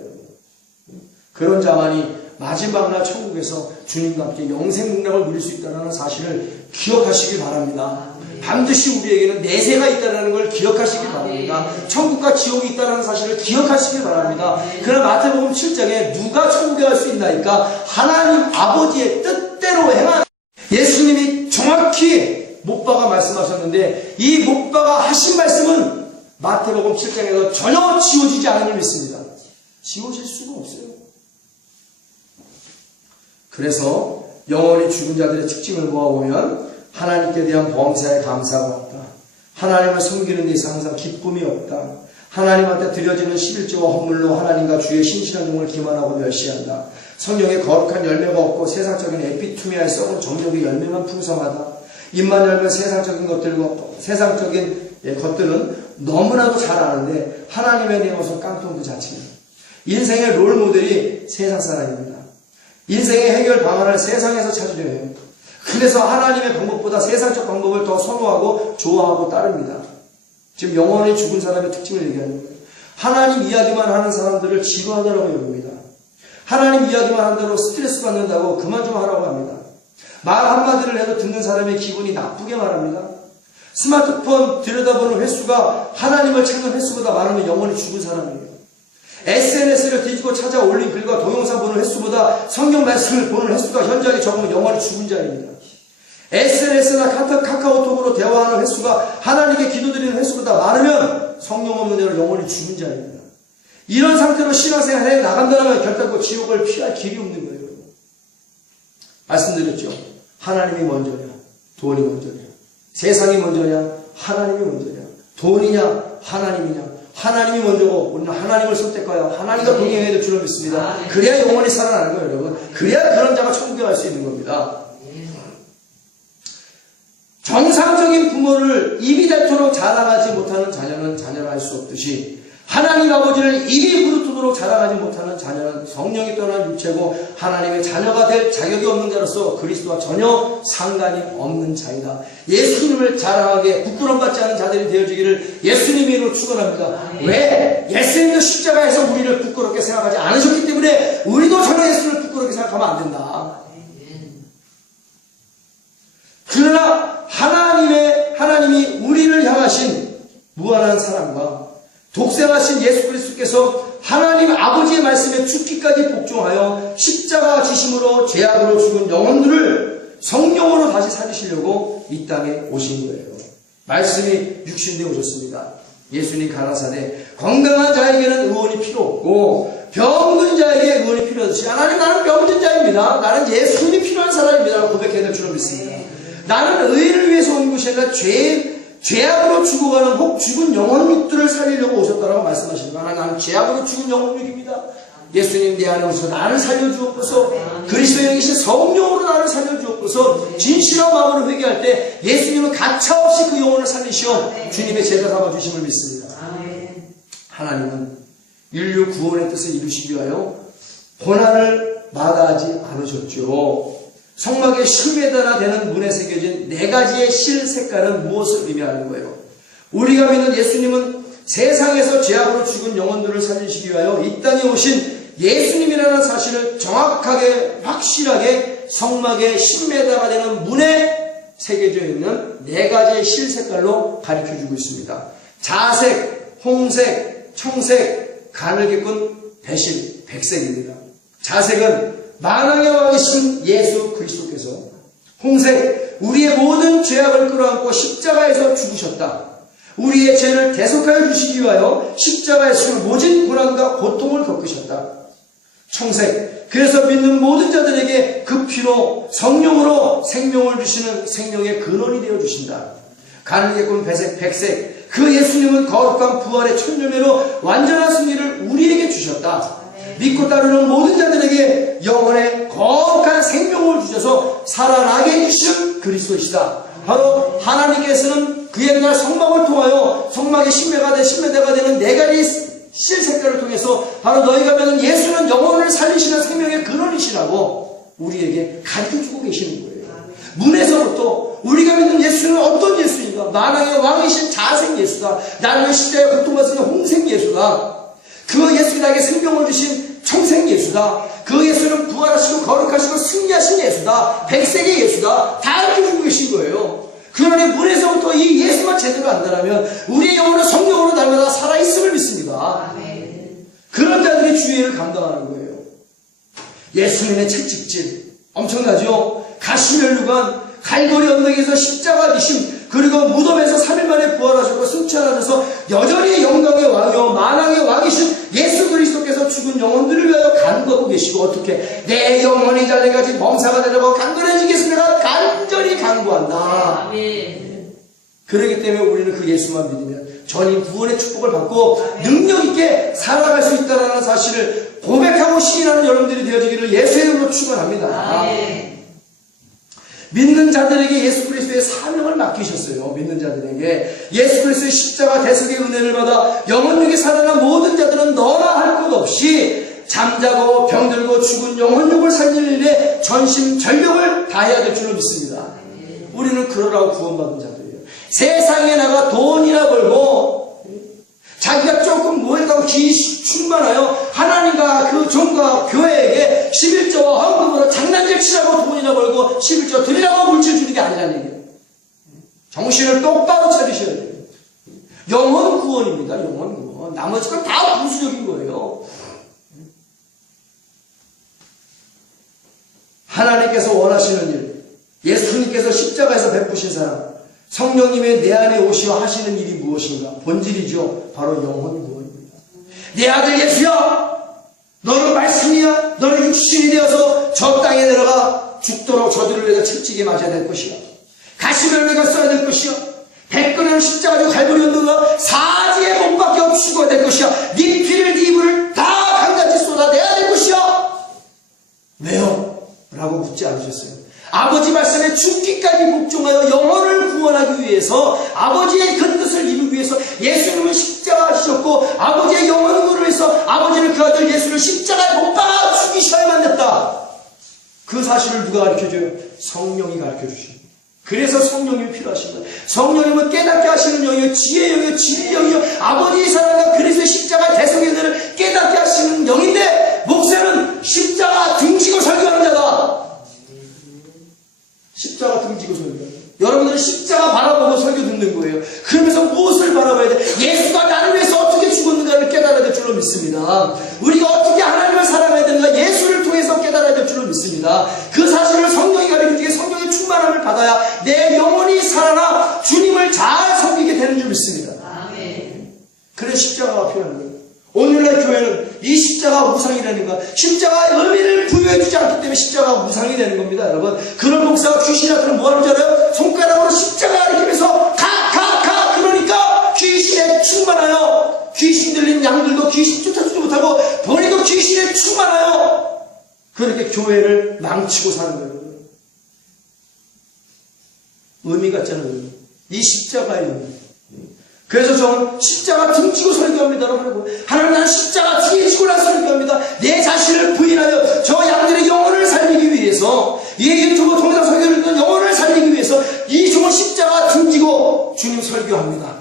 그런 자만이 마지막 날 천국에서 주님과 함께 영생 복락을 누릴 수 있다는 사실을 기억하시기 바랍니다. 반드시 우리에게는 내세가 있다는 걸 기억하시기 바랍니다. 천국과 지옥이 있다는 사실을 기억하시기 바랍니다. 그러나 마태복음 7장에 누가 천국에 갈 수 있나이까? 하나님 아버지의 뜻대로 행하는, 예수님이 정확히 못 박아 말씀하셨는데 이 못 박아 하신 말씀은 마태복음 7장에서 전혀 지워지지 않음을 믿습니다. 지워질 수가 없어요. 그래서 영원히 죽은 자들의 특징을 모아보면 하나님께 대한 범사에 감사가 없다. 하나님을 섬기는 데 있어 항상 기쁨이 없다. 하나님한테 드려지는 11조와 헌물로 하나님과 주의 신실한 용을 기만하고 멸시한다. 성령에 거룩한 열매가 없고 세상적인 에피투미아에 썩은 정욕의 열매만 풍성하다. 입만 열면 세상적인 것들은 너무나도 잘 아는데 하나님에 대한 것은 깡통 그 자체입니다. 인생의 롤 모델이 세상 사람입니다. 인생의 해결 방안을 세상에서 찾으려 해요. 그래서 하나님의 방법보다 세상적 방법을 더 선호하고 좋아하고 따릅니다. 지금 영원히 죽은 사람의 특징을 얘기하는 거예요. 하나님 이야기만 하는 사람들을 지루하다고 여깁니다. 하나님 이야기만 한다고 스트레스 받는다고 그만 좀 하라고 합니다. 말 한마디를 해도 듣는 사람의 기분이 나쁘게 말합니다. 스마트폰 들여다보는 횟수가 하나님을 찾는 횟수보다 많으면 영원히 죽은 사람이에요. SNS를 뒤지고 찾아 올린 글과 동영상 보는 횟수보다 성경 말씀을 보는 횟수가 현저하게 적으면 영원히 죽은 자입니다. SNS나 카카오톡으로 대화하는 횟수가 하나님께 기도드리는 횟수보다 많으면 성령 없는 자로 영원히 죽은 자입니다. 이런 상태로 신앙생활에 나간다면 결단코 지옥을 피할 길이 없는 거예요. 말씀드렸죠. 하나님이 먼저냐, 돈이 먼저냐, 세상이 먼저냐, 하나님이 먼저냐, 돈이냐, 하나님이냐. 하나님이 먼저고 우리는 하나님을 선택하여 하나님과 동행해야 될 줄로 믿습니다. 그래야 영원히 살아나는 거예요, 여러분. 그래야 그런 자가 천국에 갈 수 있는 겁니다. 정상적인 부모를 입이 닳도록 자랑하지 못하는 자녀는 자녀를 할 수 없듯이 하나님 아버지를 입이 부르도록 자랑하지 못하는 자녀는 성령이 떠난 육체고 하나님의 자녀가 될 자격이 없는 자로서 그리스도와 전혀 상관이 없는 자이다. 예수님을 자랑하게 부끄러움받지 않은 자들이 되어지기를 예수님의 이름으로 축원합니다. 왜? 예수님도 십자가에서 우리를 부끄럽게 생각하지 않으셨기 때문에 우리도 전혀 예수님을 부끄럽게 생각하면 안 된다. 그러나 하나님이 우리 무한한 사랑과 독생하신 예수 그리스도께서 하나님 아버지의 말씀에 죽기까지 복종하여 십자가 지심으로 죄악으로 죽은 영혼들을 성령으로 다시 살리시려고 이 땅에 오신 거예요. 말씀이 육신되어 오셨습니다. 예수님 가라사대 건강한 자에게는 의원이 필요 없고 병든 자에게 의원이 필요하듯이 하나님 나는 병든 자입니다. 나는 예수님이 필요한 사람입니다. 고백해야 될 줄로 믿습니다. 나는 의인을 위해서 온 것이 아니라 죄악으로 죽어가는 혹 죽은 영혼육들을 살리려고 오셨다라고 말씀하십니다. 나는 죄악으로 죽은 영혼육입니다. 예수님 내 안에 오셔서 나를 살려주옵소서. 그리스도의 영이신 성령으로 나를 살려주옵소서. 진실한 마음으로 회개할 때 예수님은 가차없이 그 영혼을 살리시어 주님의 제자 삼아주심을 믿습니다. 하나님은 인류 구원의 뜻을 이루시기 위하여 고난을 마다하지 않으셨죠. 성막에 10m나 되는 문에 새겨진 4가지의 실 색깔은 무엇을 의미하는 거예요? 우리가 믿는 예수님은 세상에서 죄악으로 죽은 영혼들을 살리시기 위하여 이 땅에 오신 예수님이라는 사실을 정확하게 확실하게 성막에 10m가 되는 문에 새겨져 있는 4가지의 실 색깔로 가르쳐주고 있습니다. 자색, 홍색, 청색, 가늘게 꾼 배실, 백색입니다. 자색은 만왕의 왕이신 예수 그리스도께서, 홍색, 우리의 모든 죄악을 끌어안고 십자가에서 죽으셨다. 우리의 죄를 대속하여 주시기 위하여 십자가에서 모진 고난과 고통을 겪으셨다. 청색, 그래서 믿는 모든 자들에게 그 피로 성령으로 생명을 주시는 생명의 근원이 되어 주신다. 가늘게 꾼 배색, 백색, 그 예수님은 거룩한 부활의 첫 열매로 완전한 승리를 우리에게 주셨다. 믿고 따르는 모든 자들에게 영혼의 거룩한 생명을 주셔서 살아나게 해주시는 그리스도이시다. 바로 하나님께서는 그 옛날 성막을 통하여 성막의 10m가 되는 4가지 실 색깔을 통해서 바로 너희가 믿는 예수는 영혼을 살리시는 생명의 근원이시라고 우리에게 가르쳐주고 계시는 거예요. 문에서부터 우리가 믿는 예수는 어떤 예수인가? 만왕의 왕이신 자색 예수다. 나를 위해 십자가에 고통받으신 홍색 예수다. 그 예수가 나에게 생명을 주신 청색 예수다. 그 예수는 부활하시고 거룩하시고 승리하신 예수다. 백색의 예수다. 다 알려주고 계신 거예요. 그러니 문에서부터 이 예수만 제대로 안다면 우리의 영혼은 성령으로 날마다 살아있음을 믿습니다. 그런 자들이 주의를 감당하는 거예요. 예수님의 채찍질 엄청나죠? 가시면류관, 갈고리 언덕에서 십자가 지심, 그리고 무덤에서 3일 만에 부활하셨고 승천하셔서 여전히 영광의 왕이요 만왕의 왕이신 예수 그리스도께서 죽은 영혼들을 위하여 간구하고 계시고, 어떻게 내 영혼이 잘돼가지 범사가 되려고 간절해지겠습니까? 간절히 간구한다. 그렇기 때문에 우리는 그 예수만 믿으면 전인 구원의 축복을 받고 능력 있게 살아갈 수 있다는 사실을 고백하고 시인하는 여러분들이 되어지기를 예수의 이름으로 축원합니다. 믿는 자들에게 예수 그리스도의 사명을 맡기셨어요. 믿는 자들에게 예수 그리스도의 십자가 대속의 은혜를 받아 영혼육이 살아난 모든 자들은 너나 할 것 없이 잠자고 병들고 죽은 영혼육을 살릴 일에 전심전력을 다해야 될 줄로 믿습니다. 우리는 그러라고 구원받은 자들이에요. 세상에 나가 돈이나 벌고 자기가 조금 뭐해가고 기 충만하여 하나님과 그 종과 교회에게 11조와 헌금으로 장난질 치라고 돈이나 벌고 11조 드리라고 물질 주는 게 아니라는 얘기예요. 정신을 똑바로 차리셔야 돼요. 영혼 구원입니다. 영혼 구원. 나머지 건 다 부수적인 거예요. 하나님께서 원하시는 일, 예수님께서 십자가에서 베푸신 사랑, 성령님의 내 안에 오시어 하시는 일이 무엇인가? 본질이죠. 바로 영혼 구원입니다. 내 아들 예수야, 너는 말씀이야. 너는 육신이 되어서 저 땅에 내려가 죽도록 저들을 위해서 채찍에 맞아야 될 것이야. 가시면류가 써야 될 것이야. 백근을 십자가지고 갈고리 언덕으로 사지에 못 박혀 죽어야 될 것이야. 네 피를 네 이불을 다 강같이 쏟아내야 될 것이야. 왜요? 라고 묻지 않으셨어요. 아버지 말씀에 죽기까지 복종하여 영혼을 구원하기 위해서, 아버지의 그 뜻을 이루기 위해서 예수님은 십자가 하셨고, 아버지의 영혼을 위해서 아버지는 그 아들 예수를 십자가에 못 박아 죽이셔야만 됐다. 그 사실을 누가 가르쳐줘요? 성령이 가르쳐주십니다. 그래서 성령님이 필요하신 거예요. 성령님은 깨닫게 하시는 영이요, 지혜의 영이요, 진리의 영이요, 아버지의 사랑과 그리스도의 십자가 대속의 은혜를 깨닫게 하시는 영인데, 목사는 십자가 등지고 설교하는 자다. 십자가 등지고 설교. 여러분들은 십자가 바라보고 설교 듣는 거예요. 그러면서 무엇을 바라봐야 돼? 믿습니다. 우리가 어떻게 하나님을 사랑해야 되는가 예수를 통해서 깨달아야 될 줄로 믿습니다. 그 사실을 성경이 가르쳐주기에 성경의 충만함을 받아야 내 영혼이 살아나 주님을 잘 섬기게 되는 줄 믿습니다. 그래 십자가가 필요한 거예요. 오늘날 교회는 이 십자가 우상이라는 것, 십자가의 의미를 부여해주지 않기 때문에 십자가가 우상이 되는 겁니다. 여러분, 그런 목사가 귀신한테는 뭐하는 줄 알아요? 손가락으로 십자가 가리키면서 가! 그러니까 귀신에 충만하여 귀신 들린 양들도 귀신 쫓아주지 못하고 본인도 귀신에 충만하여 그렇게 교회를 망치고 사는 거예요. 의미 같잖아요. 이 십자가의 의미. 그래서 저는 십자가 등지고 설교합니다라고 하고, 하나님 나는 십자가 뒤에 지고 나서 설교합니다. 내 자신을 부인하여 저 양들의 영혼을 살리기 위해서, 이 유튜브 통해서 설교를 듣는 영혼을 살리기 위해서 이 종은 십자가 등지고 주님 설교합니다.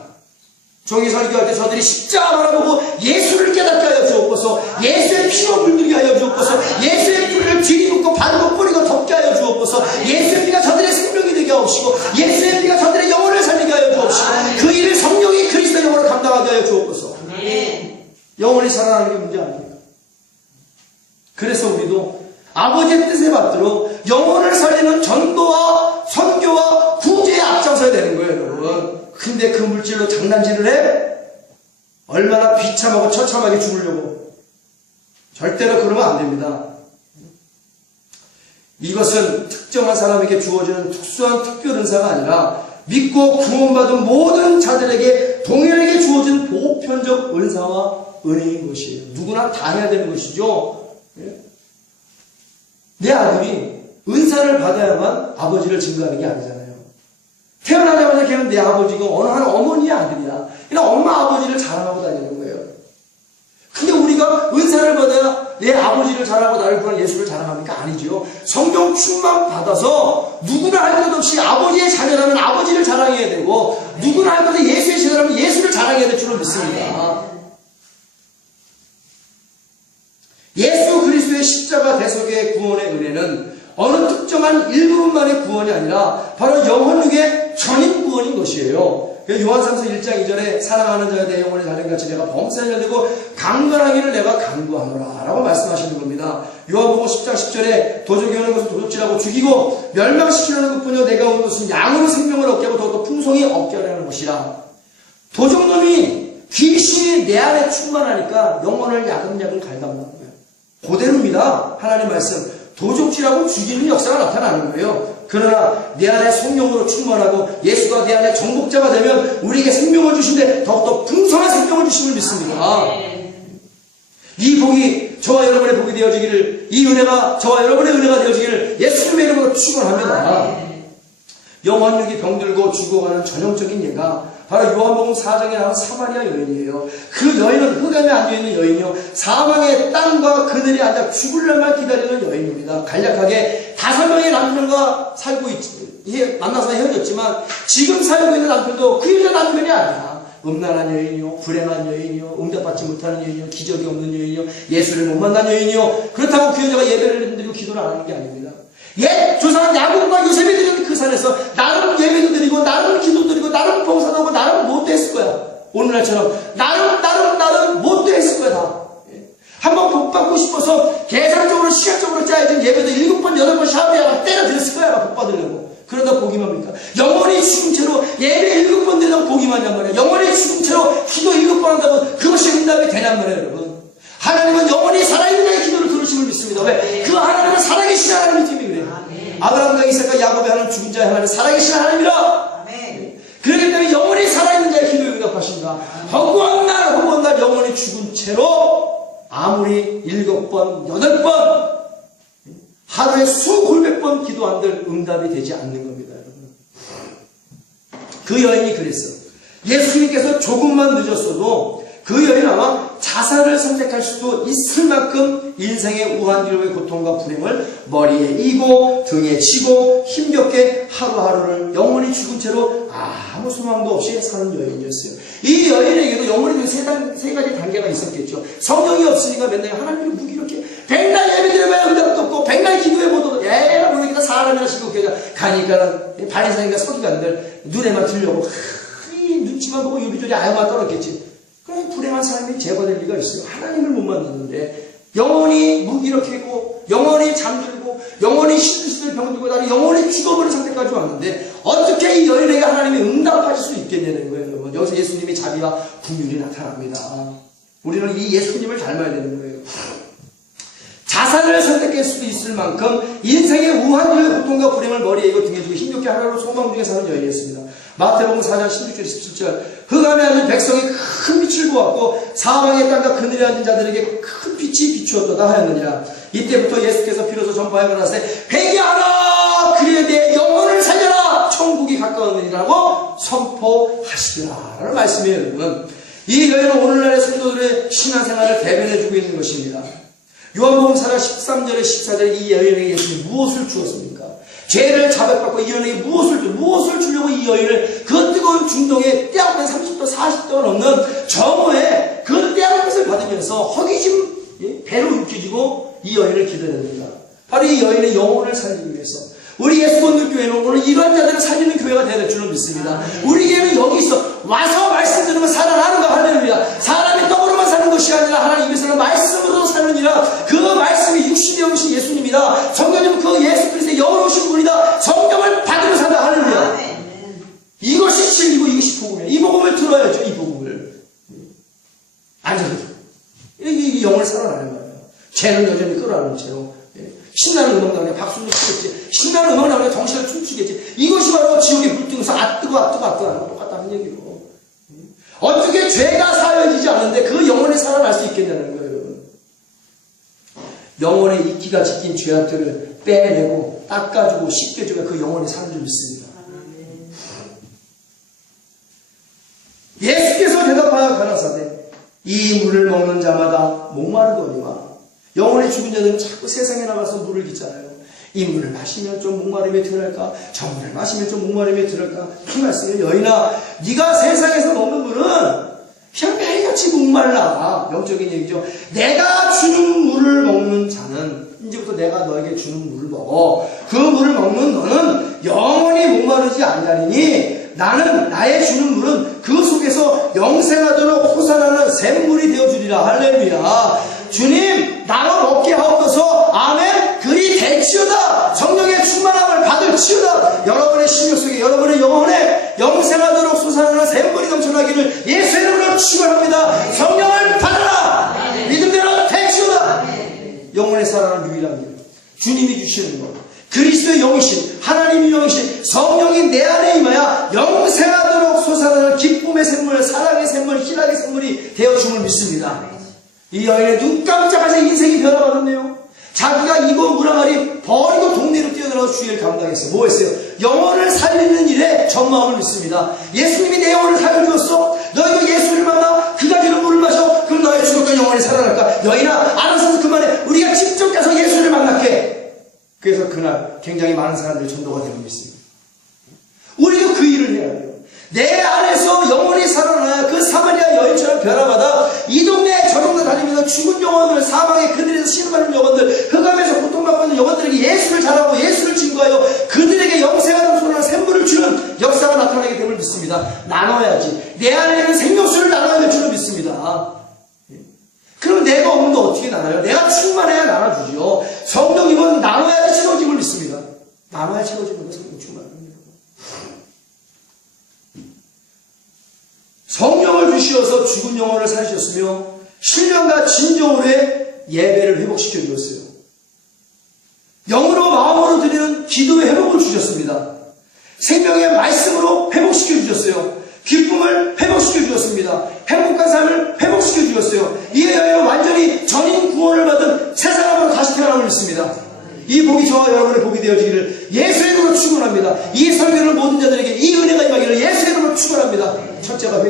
종이 설교할 때 저들이 십자가 바라보고 예수를 깨닫게 하여 주옵소서, 예수의 피로 물들게 하여 주옵소서, 예수의 뿌리를 뒤집고 발로 뿌리고 덮게 하여 주옵소서, 예수의 피가 저들의 생명이 되게 하옵시고 예수의 피가 저들의 영혼을 살리게 하여 주옵시고 그 일을 성령이 그리스도의 영혼을 감당하게 하여 주옵소서. 영혼이 살아나는 게 문제 아닙니까? 그래서 우리도 아버지의 뜻에 받들어 영혼을 살리는 전도와 선교와 구제에 앞장서야 되는 거예요, 여러분. 근데 그 물질로 장난질을 해? 얼마나 비참하고 처참하게 죽으려고. 절대로 그러면 안 됩니다. 이것은 특정한 사람에게 주어지는 특수한 특별 은사가 아니라 믿고 구원받은 모든 자들에게 동일하게 주어진 보편적 은사와 은혜인 것이에요. 누구나 다 해야 되는 것이죠. 내 아들이 은사를 받아야만 아버지를 증거하는 게 아니잖아요. 태어나자마자 걔는 내 아버지가 어느 한 어머니의 아들이야. 그냥 엄마 아버지를 자랑하고 다니는 거예요. 근데 우리가 은사를 받아야 내 아버지를 자랑하고 나를 구한 예수를 자랑합니까? 아니죠. 성령 충만 받아서 누구나 할 것 없이 아버지의 자녀라면 아버지를 자랑해야 되고 누구나 할 것 없이 예수의 자녀라면 예수를 자랑해야 될 줄로 믿습니다. 예수 그리스도의 십자가 대속의 구원의 은혜는 어느 특정한 일부분만의 구원이 아니라 바로 영혼육의 전인 구원인 것이에요. 요한삼서 1장 2절에 사랑하는 자여 내 영혼의 자녀같이 내가 범사에 되고 강건하기를 내가 간구하노라 라고 말씀하시는 겁니다. 요한복음 10장 10절에 도적이 오는 것은 도적질하고 죽이고 멸망시키려는 것뿐이요 내가 온 것은 양으로 생명을 얻게 하고 더욱더 풍성히 얻게 하려는 것이라. 도적놈이 귀신이 내 안에 충만하니까 영혼을 야금야금 갉아먹는 거예요. 그대로입니다. 하나님 말씀. 도적질하고 죽이는 역사가 나타나는 거예요. 그러나 내 안에 성령으로 충만하고 예수가 내 안에 정복자가 되면 우리에게 생명을 주시는데 더욱더 풍성한 생명을 주심을 믿습니다. 이 복이 저와 여러분의 복이 되어지기를, 이 은혜가 저와 여러분의 은혜가 되어지기를 예수님의 이름으로 축원합니다. 영혼육이 병들고 죽어가는 전형적인 예가 바로 요한복음 4장에 나온 사마리아 여인이에요. 그 여인은 흑암에 앉아있는 여인이요, 사망의 땅과 그늘에 앉아 죽을 날만 기다리는 여인입니다. 간략하게 5명의 남편과 살고 만나서 헤어졌지만 지금 살고 있는 남편도 그 여자 남편이 아니야. 음란한 여인이요, 불행한 여인이요, 응답받지 못하는 여인이요, 기적이 없는 여인이요, 예수를 못 만난 여인이요. 그렇다고 그 여자가 예배를 드리고 기도를 안 하는 게 아닙니다. 옛 조상은 야곱과 요셉이 드리는 그 산에서 나름 예배도 드리고 나름 기도 드리고 나름 봉사도 하고 나름 못도 했을 거야. 오늘날처럼 나름 못도 했을 거야 다. 한번 복 받고 싶어서 계산적으로 시간적으로 짜여진 예배도 7번 8번 샤워해야 때려 드렸을 거야 복 받으려고. 그러다 복이 뭡니까? 영원히 죽은 채로 예배 7번 드리면 복이 많냔 말이야. 영원히 죽은 채로 기도 7번 한다고 그것이 응답이 되냔 말이에요, 여러분. 하나님은 영원히 살아있는 자의 기도를 들으심을 믿습니다. 왜? 그 하나님은 살아계신 하나님이 때문에 그래요. 아브라함과 이삭과 야곱의 하나님, 죽은 자의 하나님, 살아계신 하나님이라. 그렇기 때문에 영원히 살아있는 자의 기도를 응답하신다. 허구한 날 영원히 죽은 채로 아무리 7번 8번 하루에 수백백 번 기도한들 응답이 되지 않는 겁니다, 여러분. 그 여인이 그랬어. 예수님께서 조금만 늦었어도 그 여인은 아마 자살을 선택할 수도 있을 만큼 인생의 우한길로의 고통과 불행을 머리에 이고 등에 지고 힘겹게 하루하루를 영원히 죽은 채로 아무 소망도 없이 사는 여인이었어요. 이 여인에게도 영원히 세 가지 단계가 있었겠죠. 성령이 없으니까 맨날 하나님의 무기력해. 백날 예배드려봐야 응답도 없고 백날 기도해보도 애가 모르겠다 사람이나 시국교자 가니까 바리새인과 서기관들 눈에만 들려고 눈치만 보고 요리조리 아여만 떨었겠지. 그럼 불행한 삶이 제거될 리가 있어요. 하나님을 못 만났는데 영원히 무기력해고 영원히 잠들고 영원히 시들시들 병들고 나를 영원히 죽어버린 상태까지 왔는데 어떻게 이 여인에게 하나님이 응답하실 수 있겠냐는 거예요. 여기서 예수님의 자비와 긍휼이 나타납니다. 우리는 이 예수님을 닮아야 되는 거예요. 자살을 선택할 수도 있을 만큼 인생의 우한들의 고통과 불행을 머리에 이고 등에 지고 힘겹게 하나로 소망 중에 사는 여인이었습니다. 마태복음 4장 16절 17절 흑암에 앉은 백성이 큰 빛을 보았고 사방의 땅과 그늘에 앉은 자들에게 큰 빛이 비추었도다 하였느니라. 이때부터 예수께서 비로소 전파하여 가라사대 회개하라 그리하여 내 영혼을 살려라 천국이 가까웠느니라고 선포하시더라 라는 말씀이에요. 여러분, 이 여인은 오늘날의 성도들의 신앙생활을 대변해주고 있는 것입니다. 요한복음 4장 13절에 14절에 이 여인에게 예수님이 무엇을 주었습니까? 죄를 자백받고 이 여인에게 무엇을 주려고 이 여인을 그 뜨거운 중동에 때아홉 30도 40도가 넘는 정오에 그 때아홉 을 받으면서 허기진 배로 움켜쥐고 이 여인을 기다렸습니다. 바로 이 여인의 영혼을 살리기 위해서 우리 예수권능교회는 오늘 이러한 자들을 살리는 교회가 되야 될 줄로 믿습니다. 우리 교회는 여기 있어 와서 말씀 들으면 살아나는 거 할렐루야. 사람이 떡으로만 사는 것이 아니라 하나님 입에서는 말씀으로 사느니라. 그 말씀이 육신이 오신 예수님이다. 성경은 그 예수 그리스도의 영으로 오신 분이다. 성경을 받으며 산다. 할렐루야. 이것이 진리고 이것이 복음이야. 이 복음을 들어야죠. 이 복음을 앉아서 이 영을 살아나는 거예요. 죄는 여전히 끌어안는 채로 신나는 음악 나오네 박수를 치겠지. 신나는 음악 나오네 정신을 춤추겠지. 이것이 바로 지옥의 불등에서 뜨거 하는 거 똑같다는 얘기로. 어떻게 죄가 사여지지 않는데 그 영혼이 살아날 수 있겠냐는 거예요. 영혼의 이끼가 찢긴 죄악들을 빼내고 닦아주고 씻겨주면 그 영혼이 사는 줄 믿습니다. 예수께서 대답하여 가라사대 이 물을 먹는 자마다 목마르거니와 영혼의 죽은 자들은 자꾸 세상에 나가서 물을 깃잖아요. 이 물을 마시면 좀 목마름이 덜할까? 저 물을 마시면 좀 목마름이 덜할까? 그 말씀이에요. 여인아, 네가 세상에서 먹는 물은 그냥 매일같이 목말라. 영적인 얘기죠. 내가 주는 물을 먹는 자는 이제부터 내가 너에게 주는 물을 먹어. 그 물을 먹는 너는 영원히 목마르지 아니하리니 나는 나의 주는 물은 그 속에서 영생하도록 솟아나는 샘물이 되어주리라. 할렐루야. 주님 나로 먹게 하옵소서. 아멘. 그리 되치우다. 성령의 충만함을 받을 치우다. 여러분의 심령 속에 여러분의 영혼에 영생하도록 솟아나는 샘물이 넘쳐나기를 예수의 이름으로 축원합니다. 성령을 받아라. 믿음대로 되치우다. 영혼의 살아나는 유일한 길 주님이 주시는 것 그리스도의 영이신 하나님의 영이신 성령이 내 안에 임하여 영생하도록 솟아나는 기쁨의 샘물 사랑의 샘물 희락의 샘물이 되어줌을 믿습니다. 이 여인의 눈 깜짝하자 인생이 변화받았네요. 자기가 입은 무랑아리 버리고 동네로 뛰어들어서 주의를 감당했어요. 뭐 했어요? 영혼을 살리는 일에 전마음을 믿습니다. 예수님이 내 영혼을 살려주었어? 너희가 예수를 만나 그가 주는 물을 마셔? 그럼 너의 죽었던 영혼이 살아날까? 여인아 알아서 그만해. 우리가 직접 가서 예수를 만날게. 그래서 그날 굉장히 많은 사람들이 전도가 되는 믿습니다. 우리도 그 일을 해야 돼요. 내 안에서 영혼이 살아나야 그 사마리아 여인처럼 변화받아 이 동네에 저 동네 다니면서 죽은 영혼들 사방에 그들에서 신음하는 영혼들 흑암에서 고통받고 있는 영혼들에게 예수를 잘하고 예수를 증거하여 그들에게 영생하는 소리나 샘물을 주는 역사가 나타나게 됨을 믿습니다. 나눠야지. 내 안에 있는 생명수를 나눠야 될 줄을 믿습니다. 그럼 내가 없는데 어떻게 나눠요? 내가 충만해야 나눠주죠. 성령님은 나눠야 채워짐을 믿습니다. 나눠야 채워지는 거 성령 충만합니다. 성령을 주시어서 죽은 영혼을 살리셨으며 신령과 진정으로의 예배를 회복시켜 주었어요. 영으로 마음으로 드리는 기도의 회복을 주셨습니다. 생명의 말씀으로 회복시켜 주셨어요. 기쁨을 회복시켜 주었습니다. 행복한 삶을 회복시켜 주었어요. 이에 여인은 완전히 전인 구원을 받은 새 사람으로 다시 태어남을 믿습니다. 이 복이 저와 여러분의 복이 되어지기를 예수의 이름으로 축원합니다. 이 설교를 모든 자들에게 이 은혜가 임하기를 예수의 이름으로 축원합니다. 첫째가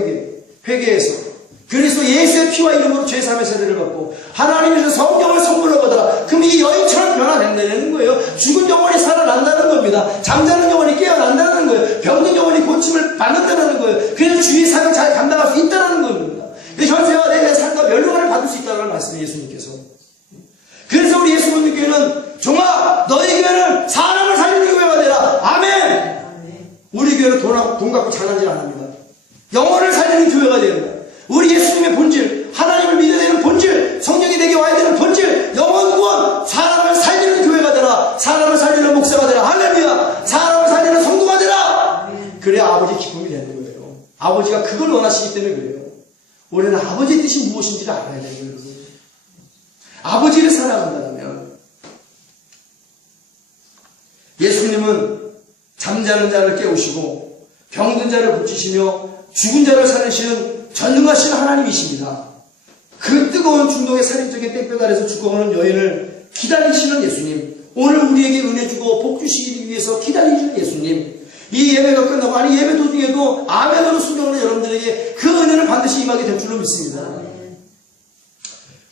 회개해서 그리스도 예수의 피와 이름으로 죄사함의 세례를 받고 하나님께서 성령을 선물로 받아라. 그럼 이 여인처럼 변화된다는 거예요. 죽은 영혼이 살아난다는 겁니다. 잠자는 영혼이 깨어난다는 거예요. 병든 영혼이 고침을 받는다는 거예요. 그래서 주의 사명 잘 감당할 수 있다는 겁니다. 현세와 내 삶과 멸망을 받을 수 있다는 말씀이 예수님께서. 그래서 우리 예수 믿는 교회는 종아 너희 교회는 사람을 살리는 교회가 되라. 아멘. 우리 교회는 돈 갖고 장난질 안 합니다. 영혼을 살리는 교회가 됩니다. 우리 예수님의 본질, 하나님을 믿어야 되는 본질, 성령이 내게 와야 되는 본질, 영원 구원, 사람을 살리는 교회가 되라, 사람을 살리는 목사가 되라, 할렐루야, 사람을 살리는 성도가 되라. 그래야 아버지 기쁨이 되는 거예요. 아버지가 그걸 원하시기 때문에 그래요. 우리는 아버지의 뜻이 무엇인지를 알아야 되는 거예요. 아버지를 사랑한다면 예수님은 잠자는 자를 깨우시고 병든 자를 고치시며 죽은 자를 살리시는 전능하신 하나님이십니다. 그 뜨거운 중동의 살인적인 땡볕 아래서 죽어가는 여인을 기다리시는 예수님, 오늘 우리에게 은혜 주고 복 주시기 위해서 기다리시는 예수님, 이 예배가 끝나고 아니 예배 도중에도 아멘으로 순종하는 여러분들에게 그 은혜는 반드시 임하게 될 줄로 믿습니다.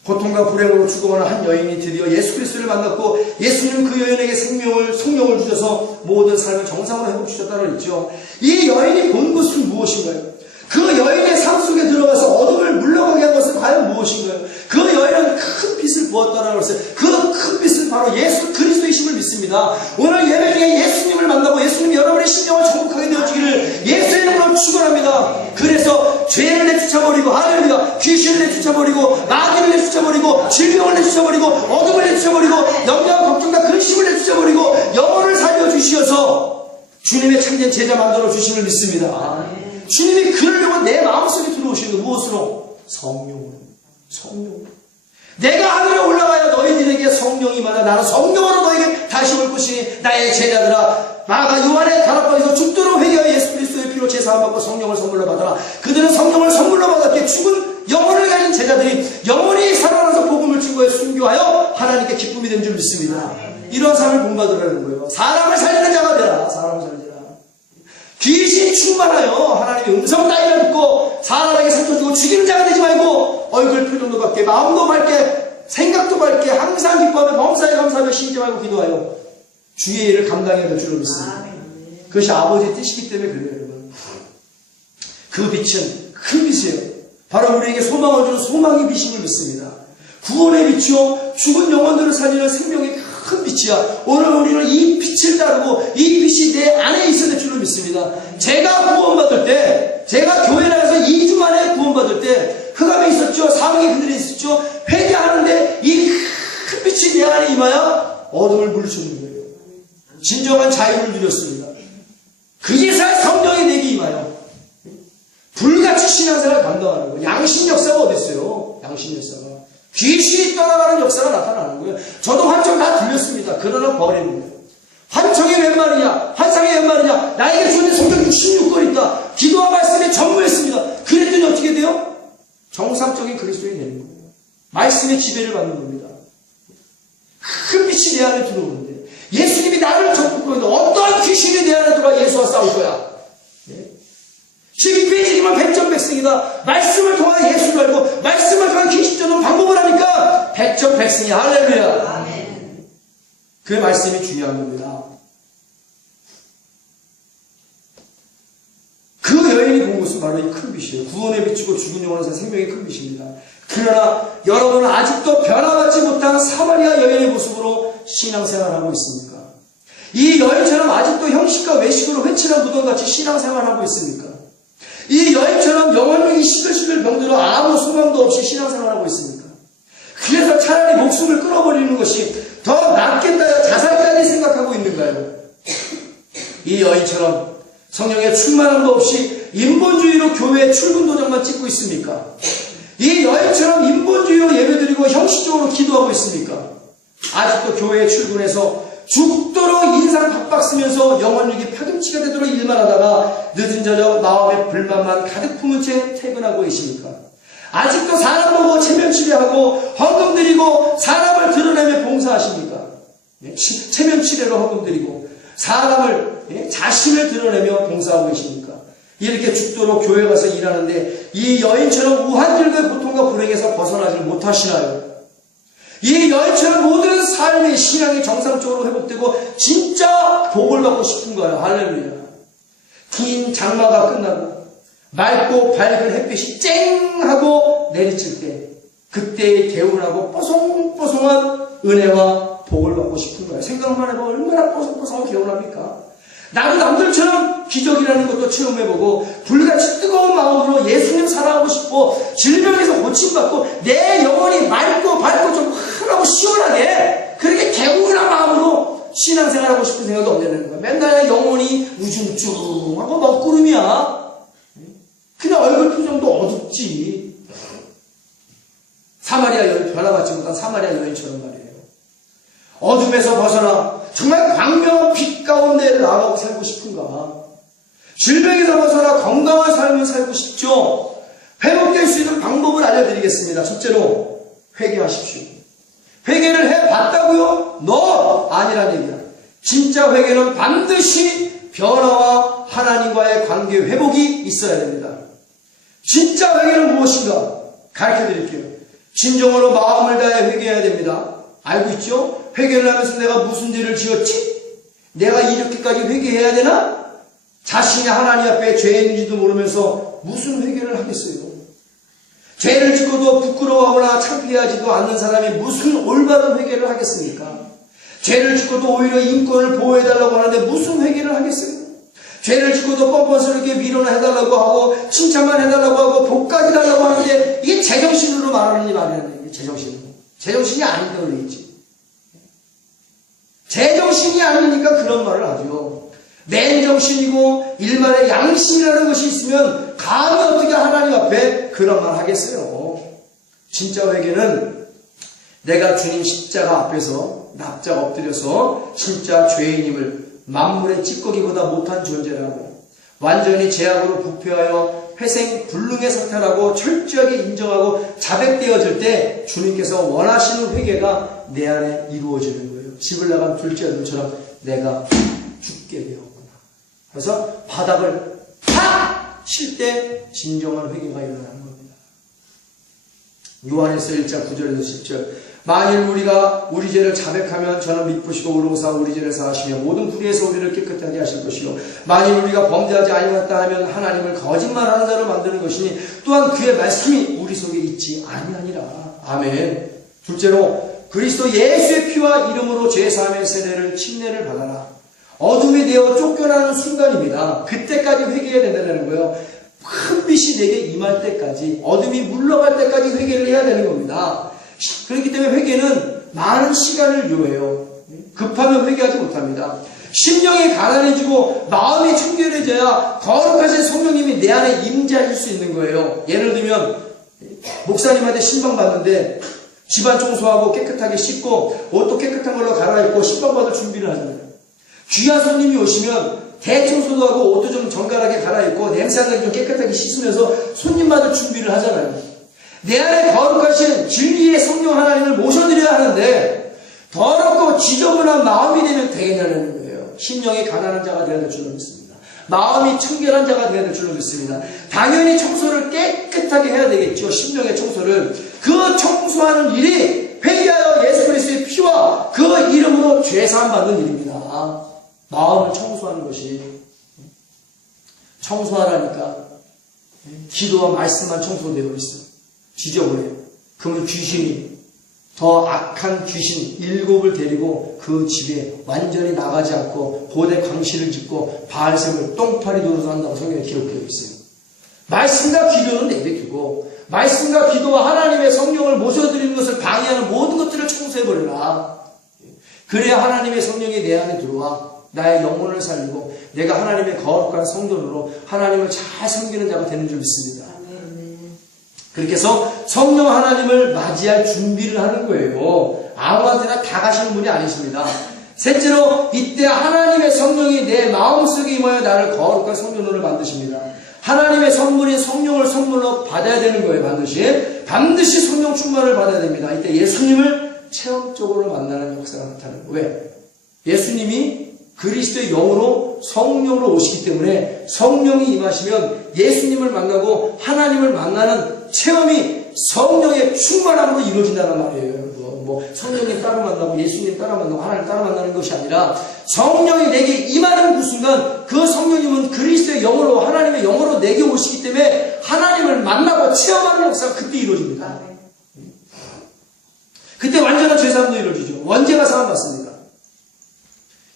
고통과 불행으로 죽어가는 한 여인이 드디어 예수 그리스도를 만났고 예수님은 그 여인에게 성령을 주셔서 모든 삶을 정상으로 회복시켰다고 했죠. 이 여인이 본 것은 무엇인가요? 그 여인의 삶 속에 들어가서 어둠을 물러가게 한 것은 과연 무엇인가요? 그 여인은 큰 빛을 보았다라고 했어요. 그 큰 빛은 바로 예수 그리스도이심을 믿습니다. 오늘 예배 중에 예수님을 만나고 예수님 여러분의 심령을 정복하게 되어지기를 예수의 이름으로 축원합니다. 그래서 죄를 내쫓아버리고 할렐루야, 귀신을 내쫓아버리고 마귀를 내쫓아버리고 질병을 내쫓아버리고 어둠을 내쫓아버리고 염려와 걱정과 근심을 내쫓아버리고 영혼을 살려주시어서 주님의 참된 제자 만들어 주심을 믿습니다. 주님이 그러려고 내 마음속에 들어오시는 무엇으로? 성령으로. 내가 하늘에 올라가야 너희들에게 성령이 임하나 나는 성령으로 너에게 다시 올 것이니 나의 제자들아, 마가 요한의 다락방에서 죽도록 회개하여 예수 그리스도의 피로 제사함 받고 성령을 선물로 받아라. 그들은 성령을 선물로 받았기에 죽은 영혼을 가진 제자들이 영원히 살아나서 복음을 증거해 순교하여 하나님께 기쁨이 된 줄 믿습니다. 이런 삶을 본받으라는 거예요. 사람을 살리는 자가 되라. 사람을 살리라. 귀신이 충만하여 하나님의 음성 따위를 듣고 사람에게 상처주고 죽이는 자가 되지 말고 얼굴 표정도 밝게 마음도 밝게 생각도 밝게 항상 기뻐하며 범사에 감사하며 신심하고 기도하여 주의 일을 감당해야 될 줄로 믿습니다. 그것이 아버지의 뜻이기 때문에 그래요, 여러분. 그 빛은 큰 빛이에요. 바로 우리에게 소망을 주는 소망의 빛임을 믿습니다. 구원의 빛이요 죽은 영혼들을 살리는 생명의 큰 빛이야. 오늘 우리는 이 빛을 따르고 이 빛이 내 안에 있어야 될 줄로 믿습니다. 제가 구원받을 때, 제가 교회 나가서 2주 만에 구원받을 때 흑암에 있었죠. 사망의 그늘에 있었죠. 회개하는데 이 큰 빛이 내 안에 임하여 어둠을 물리치는 거예요. 진정한 자유를 누렸습니다. 그제서야 성령이 내게 임하여 불같이 신앙생활을 감당하는 거예요. 양심 역사가 어디 있어요? 양심 역사가. 귀신이 떠나가는 역사가 나타나는 거예요. 저도 환청 다 들렸습니다. 그러나 버리는 거예요. 환청이 웬 말이냐? 환상이 웬 말이냐? 나에게 주어진 성경 66권 있다. 기도와 말씀에 전무했습니다. 그랬더니 어떻게 돼요? 정상적인 그리스도인이 되는 거예요. 말씀의 지배를 받는 겁니다. 큰 빛이 내 안에 들어오는데 예수님이 나를 적극하는데 어떤 귀신이 내 안에 들어와 예수와 싸울 거야? 네? 12페이지면 백전백승이다. 말씀을 통한 예수를 알고 말씀을 통한 귀신 쫓는 방법을 하니까 백전백승이 할렐루야. 아멘. 그 말씀이 중요한 겁니다. 그 여인이 본 것은 바로 이 큰 빛이에요. 구원에 비추고 죽은 영혼에서 생명의 큰 빛입니다. 그러나 여러분은 아직도 변화받지 못한 사마리아 여인의 모습으로 신앙생활하고 있습니까? 이 여인처럼 아직도 형식과 외식으로 회칠한 무덤같이 신앙생활하고 있습니까? 이 여인처럼 영혼력이 시들시들 병들어 아무 소망도 없이 신앙생활하고 있습니까? 그래서 차라리 목숨을 끊어버리는 것이 더 낫겠다, 자살까지 생각하고 있는가요? 이 여인처럼 성령의 충만함도 없이 인본주의로 교회 출근 도장만 찍고 있습니까? 이 여인처럼 인본주의로 예배드리고 형식적으로 기도하고 있습니까? 아직도 교회에 출근해서 죽도록 인상 박박 쓰면서 영혼력이 파김치가 되도록 일만 하다가 늦은 저녁 마음의 불만만 가득 품은 채 퇴근하고 계십니까? 아직도 사람 보고 체면 치레하고 헌금 드리고 사람을 드러내며 봉사하십니까? 체면 치레로 헌금 드리고 사람을, 자신을 드러내며 봉사하고 계십니까? 이렇게 죽도록 교회 가서 일하는데 이 여인처럼 우한질과 고통과 불행에서 벗어나지 못하시나요? 이 여인처럼 모든 삶의 신앙이 정상적으로 회복되고 진짜 복을 받고 싶은가요? 할렐루야. 긴 장마가 끝나고 맑고 밝은 햇빛이 쨍 하고 내리칠 때 그때의 개운하고 뽀송뽀송한 은혜와 복을 받고 싶은가요? 생각만 해보면 얼마나 뽀송뽀송하고 개운합니까? 나도 남들처럼 기적이라는 것도 체험해보고 불같이 뜨거운 마음으로 예수님 사랑하고 싶고 질병에서 고침받고 내 영혼이 맑고 밝고 좀 환하고 시원하게 그렇게 개운한 마음으로 신앙생활하고 싶은 생각이 없냐는 거야. 맨날 영혼이 우중충하고 먹구름이야. 그냥 얼굴 표정도 어둡지. 사마리아 여인, 변화받지 못한 사마리아 여인처럼 말이에요. 어둠에서 벗어나 정말 광명한 빛 가운데 나가고 살고 싶은가? 질병에서 벗어나 건강한 삶을 살고 싶죠? 회복될 수 있는 방법을 알려드리겠습니다. 첫째로 회개하십시오. 회개를 해봤다고요? 너 아니란 얘기야. 진짜 회개는 반드시 변화와 하나님과의 관계 회복이 있어야 됩니다. 진짜 회개는 무엇인가? 가르쳐 드릴게요. 진정으로 마음을 다해 회개해야 됩니다. 알고 있죠? 회개를 하면서 내가 무슨 죄를 지었지? 내가 이렇게까지 회개해야 되나? 자신이 하나님 앞에 죄인인지도 모르면서 무슨 회개를 하겠어요? 죄를 짓고도 부끄러워하거나 창피하지도 않는 사람이 무슨 올바른 회개를 하겠습니까? 죄를 짓고도 오히려 인권을 보호해달라고 하는데 무슨 회개를 하겠어요? 죄를 짓고도 뻔뻔스럽게 위로는 해달라고 하고 칭찬만 해달라고 하고 복까지 달라고 하는데 이게 제정신으로 말하는 말이라는 얘기예요. 제정신이 아니니까 그러겠지. 제정신이 아니니까 그런 말을 하죠. 맨정신이고 일만의 양심이라는 것이 있으면 감히 어떻게 하나님 앞에 그런 말 하겠어요. 진짜 회개는 내가 주님 십자가 앞에서 납작 엎드려서 진짜 죄인임을 만물의 찌꺼기보다 못한 존재라고 완전히 죄악으로 부패하여 회생불능의 상태라고 철저하게 인정하고 자백되어질 때 주님께서 원하시는 회개가 내 안에 이루어지는 거예요. 집을 나간 둘째 아들처럼 내가 죽게 되었구나. 그래서 바닥을 팍 칠 때 진정한 회개가 일어나는 겁니다. 요한일서 1장 9절에서 10절 만일 우리가 우리 죄를 자백하면 저는 미쁘시고 의로우사 우리 죄를 사하시며 모든 불의에서 우리를 깨끗하게 하실 것이요 만일 우리가 범죄하지 아니하였다 하면 하나님을 거짓말하는 자로 만드는 것이니 또한 그의 말씀이 우리 속에 있지 아니하니라. 아멘. 둘째로 그리스도 예수의 피와 이름으로 죄사함의 세례를 침례를 받아라. 어둠이 되어 쫓겨나는 순간입니다. 그때까지 회개해야 된다는 거예요. 큰 빛이 내게 임할 때까지 어둠이 물러갈 때까지 회개를 해야 되는 겁니다. 그렇기 때문에 회개는 많은 시간을 요해요. 급하면 회개하지 못합니다. 심령이 가난해지고 마음이 청결해져야 거룩하신 성령님이 내 안에 임재하실 수 있는 거예요. 예를 들면 목사님한테 신방 받는데 집안 청소하고 깨끗하게 씻고 옷도 깨끗한 걸로 갈아입고 신방 받을 준비를 하잖아요. 귀한 손님이 오시면 대청소도 하고 옷도 좀 정갈하게 갈아입고 냄새 안 나게 좀 깨끗하게 씻으면서 손님 받을 준비를 하잖아요. 내 안에 거룩하신 진리의 성령 하나님을 모셔드려야 하는데 더럽고 지저분한 마음이 되면 되겠냐는 거예요. 심령이 가난한 자가 되어야 될 줄로 믿습니다. 마음이 청결한 자가 되어야 될 줄로 믿습니다. 당연히 청소를 깨끗하게 해야 되겠죠. 심령의 청소를. 그 청소하는 일이 회개하여 예수 그리스도의 피와 그 이름으로 죄사함 받는 일입니다. 마음을 청소하는 것이 청소하라니까 기도와 말씀만 청소되어 있어요. 지저분해요. 그러면 귀신이 더 악한 귀신 7을 데리고 그 집에 완전히 나가지 않고 고대 광실을 짓고 바알셈을 똥파리 노릇을 한다고 성경에 기록되어 있어요. 말씀과 기도는 내뱉고 말씀과 기도와 하나님의 성령을 모셔드리는 것을 방해하는 모든 것들을 청소해버려라. 그래야 하나님의 성령이 내 안에 들어와 나의 영혼을 살리고 내가 하나님의 거룩한 성전으로 하나님을 잘 섬기는 자가 되는 줄 믿습니다. 그렇게 해서 성령 하나님을 맞이할 준비를 하는 거예요. 아무한테나 다 가시는 분이 아니십니다. 셋째로 이때 하나님의 성령이 내 마음속에 임하여 나를 거룩한 성전으로 만드십니다. 하나님의 선물인 성령을 선물로 받아야 되는 거예요. 반드시 성령 충만을 받아야 됩니다. 이때 예수님을 체험적으로 만나는 역사가 나타나는 거예요. 왜? 예수님이 그리스도의 영으로 성령으로 오시기 때문에 성령이 임하시면 예수님을 만나고 하나님을 만나는 체험이 성령의 충만함으로 이루어진다는 말이에요. 성령님 따라 만나고 예수님 따라 만나고 하나님 따라 만나는 것이 아니라 성령이 내게 임하는 그 순간 그 성령님은 그리스도의 영으로 하나님의 영으로 내게 오시기 때문에 하나님을 만나고 체험하는 역사가 그때 이루어집니다. 그때 완전한 죄사함도 이루어지죠. 원죄가 사함받습니다.